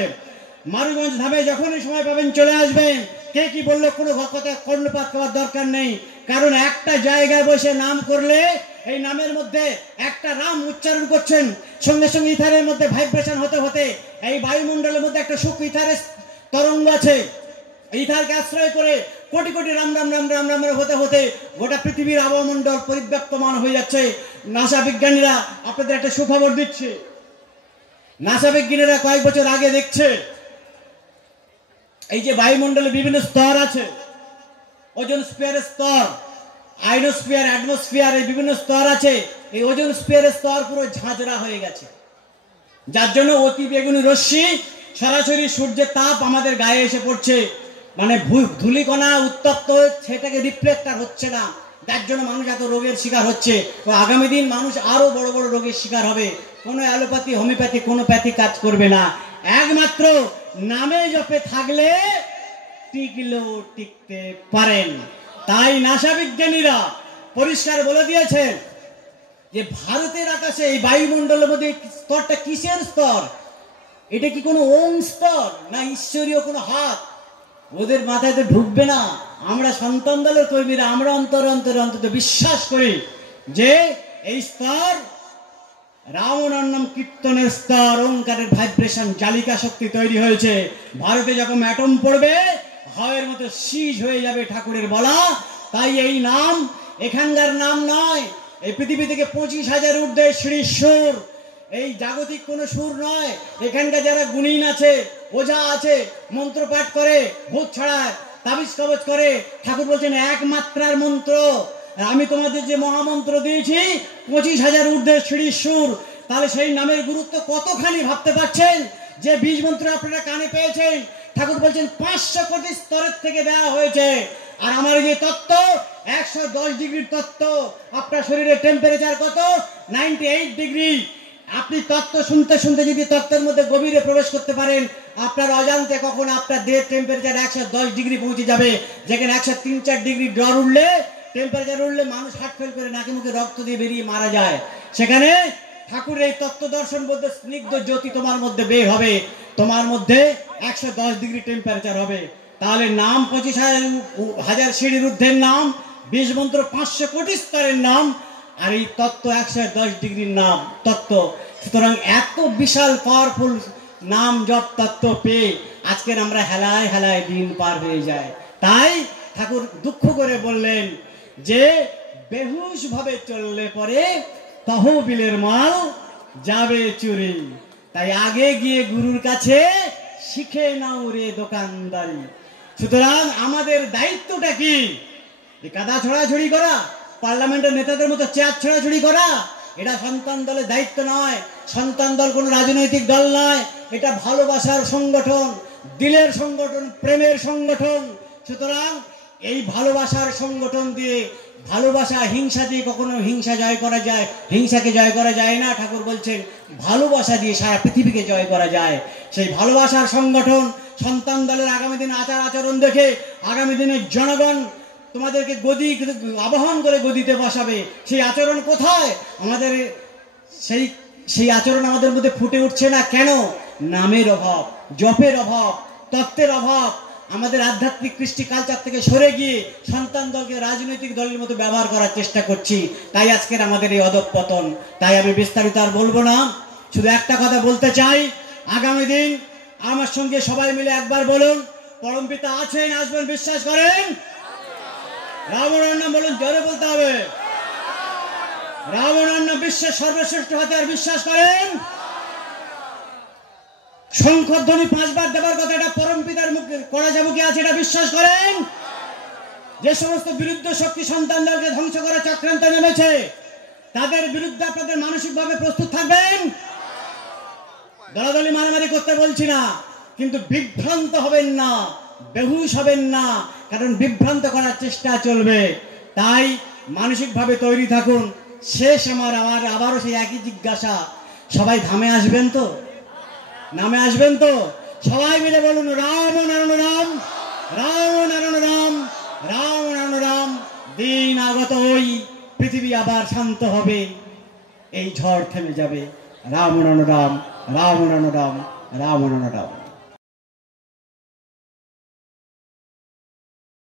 মারুগঞ্জ ধামে যখনই সময় পাবেন চলে আসবেন। কে কি বললো কোনো কথা কর্ণপাত করার দরকার নেই, কারণ একটা জায়গায় বসে নাম করলে এই নামের মধ্যে একটা রাম উচ্চারণ করছেন, সঙ্গে সঙ্গে ইথারের মধ্যে ভাইব্রেশন হতে হতে এই বায়ুমণ্ডলের মধ্যে একটা সুখ ইথারের তরঙ্গ আছে, ইথারকে আশ্রয় করে কোটি কোটি রাম রাম রাম রাম রাম হতে হতে গোটা পৃথিবীর আবহমণ্ডল পরিব্যাপ্তমান হয়ে যাচ্ছে। নাসা বিজ্ঞানীরা আপনাদের একটা সুখবর দিচ্ছে। নাসা বিজ্ঞানীরা কয়েক বছর আগে দেখছে এই যে বায়ুমণ্ডলে বিভিন্ন স্তর আছে, ওজোন স্ফিয়ারের স্তর, আয়নোস্ফিয়ার, অ্যাটমসফিয়ার, এই বিভিন্ন স্তর আছে। এই ওজোন স্ফিয়ারের স্তর পুরো ঝাঁঝরা হয়ে গেছে, যার জন্য অতি বেগুনি রশ্মি সরাসরি সূর্যের তাপ আমাদের গায়ে এসে পড়ছে, মানে ধূলিকণা উত্তপ্ত সেটাকে রিফ্লেক্টার হচ্ছে না, যার জন্য মানুষ এত রোগের শিকার হচ্ছে। তো আগামী দিন মানুষ আরো বড় বড় রোগের শিকার হবে। কোনো অ্যালোপ্যাথি, হোমিওপ্যাথি, কোনো প্যাথি কাজ করবে না। একমাত্র নামে জপে থাকলে টিকলেও টিকতে পারেন। তাই নাসা বিজ্ঞানীরা পরিষ্কার বলে দিয়েছেন যে ভারতের আকাশে এই বায়ুমণ্ডলের মধ্যে স্তরটা কিসের স্তর? এটা কি কোনো ওং স্তর না ঈশ্বরীয় কোনো হাত? ওদের মাথায় তো ঢুকবে না। আমরা সন্তান দলের কর্মীরা আমরা অন্তরে অন্তরে অন্তত বিশ্বাস করি যে এই স্তর রাম নাম কীর্তনের স্তর, ওঙ্কারের ভাইব্রেশন, জালিকা শক্তি তৈরি হয়েছে। ভারতে যখন অ্যাটম পড়বে হাওয়ের মতো শীষ হয়ে যাবে ঠাকুরের বলা। তাই এই নাম এখানকার নাম নয়, এই পৃথিবী থেকে 25,000 ঊর্ধ্বে শ্রী সুর, এই জাগতিক কোনো সুর নয়। এখানকার যারা গুণিন আছে, ওঝা আছে, মন্ত্র পাঠ করে, ভূত ছড়ায়, তাবিজ কবজ করে, ঠাকুর বলছেন এক মাত্রার মন্ত্র। আমি তোমাদের যে মহামন্ত্র দিয়েছি 25,000 ঊর্ধ্বে শ্রী সুর, তাহলে সেই নামের গুরুত্ব কতখানি ভাবতে পারছেন? যে বীজ মন্ত্র আপনারা কানে পেয়েছেন, ঠাকুর বলছেন 500 কোটি স্তরের থেকে দেওয়া হয়েছে। আর আমার যে তত্ত্ব 110 ডিগ্রির তত্ত্ব, আপনার শরীরের টেম্পারেচার কত? 98 ডিগ্রি। আপনি তত্ত্ব শুনতে শুনতে যদি তত্ত্বের মধ্যে গভীরে প্রবেশ করতে পারেন, আপনার অজান্তে কখন আপনার দেহের টেম্পারেচার 110 ডিগ্রি পৌঁছে যাবে। যেখানে 103-4 ডিগ্রি জ্বর উঠলে, টেম্পারেচার উঠলে মানুষ হার্ট ফেল করে নাকে মুখে রক্ত দিয়ে বেরিয়ে মারা যায়। সেখানে ঠাকুরের এই তত্ত্ব দর্শন বলতে স্নিগ্ধ জ্যোতি তোমার মধ্যে বের হবে, তোমার মধ্যে 110 ডিগ্রি টেম্পারেচার হবে। তাহলে নাম 25,000 সিঁড়ির ঊর্ধ্বের নাম, বীজ মন্ত্র 500 কোটি স্তরের নাম, আর এই তত্ত্ব 110 ডিগ্রির নাম তত্ত্ব। সুতরাং এত বিশাল পাওয়ারফুল নাম জপ তত্ত্ব পেয়ে আজকের আমরা হেলায় হেলায় দিন পার হয়ে যায়। তাই ঠাকুর দুঃখ করে বললেন যে বেহুশ ভাবে চললে পরে তহবিলের মাল যাবে চুরি। তাই আগে গিয়ে গুরুর কাছে শিখে নাও রে দোকানদারি। সুতরাং আমাদের দায়িত্বটা কি? কাদা ছড়াছড়ি করা, পার্লামেন্টের নেতাদের মতো চেয়ার ছড়াছড়ি করা, এটা সন্তান দলের দায়িত্ব নয়। সন্তান দল কোনো রাজনৈতিক দল নয়, এটা ভালোবাসার সংগঠন, দিলের সংগঠন, প্রেমের সংগঠন। সুতরাং এই ভালোবাসার সংগঠন দিয়ে, ভালোবাসা হিংসা দিয়ে কখনো হিংসা জয় করা যায়, হিংসাকে জয় করা যায় না। ঠাকুর বলছেন ভালোবাসা দিয়ে সারা পৃথিবীকে জয় করা যায়। সেই ভালোবাসার সংগঠন সন্তান দলের আগামী দিনে আচার আচরণ দেখে আগামী দিনে জনগণ তোমাদেরকে গদি আবাহন করে গদিতে বসাবে। সেই আচরণ কোথায়? আমাদের সেই আচরণ আমাদের মধ্যে ফুটে উঠছে না কেন? নামের অভাব, জপের অভাব, তত্ত্বের অভাব। আমাদের আধ্যাত্মিক কৃষ্টি কালচার থেকে সরে গিয়ে সন্তান দলকে রাজনৈতিক দলের মতো ব্যবহার করার চেষ্টা করছি, তাই আজকের আমাদের এই অধঃপতন। তাই আমি বিস্তারিত আর বলবো না, শুধু একটা কথা বলতে চাই, আগামী দিন আমার সঙ্গে সবাই মিলে একবার বলুন, পরমপিতা আছেন, আসবেন, বিশ্বাস করেন? রাবণের নাম বলুন, জোরে বলতে হবে। রাবণের নাম বিশ্বের সর্বশ্রেষ্ঠ হাতিয়ার, বিশ্বাস করেন? শঙ্খধ্বনি 5 বার দেবার কথা, এটা পরমপিতার মুখে করা যাবে কি আছে, এটা বিশ্বাস করেন? যে সমস্ত বিরুদ্ধ শক্তি সন্তানদেরকে ধ্বংস করার চক্রান্তে নেমেছে, তাদের বিরুদ্ধে আপনাদের মানসিকভাবে প্রস্তুত থাকবেন। দলাদলি মারামারি করতে বলছি না, কিন্তু বিভ্রান্ত হবেন না, বেহুশ হবেন না, কারণ বিভ্রান্ত করার চেষ্টা চলবে। তাই মানসিকভাবে তৈরি থাকুন। শেষ আমার আবারও সেই একই জিজ্ঞাসা, সবাই ধামে আসবেন তো? নামে আসবেন তো? সবাই মিলে বলুন, রাম নারায়ণ রাম, রাম নারায়ণ রাম, রাম নারায়ণ রাম। দিন আগত ওই, পৃথিবী আবার শান্ত হবে, এই ঝড় থেমে যাবে। রাম নারায়ণ রাম, রাম নারায়ণ রাম, রাম নারায়ণ রাম।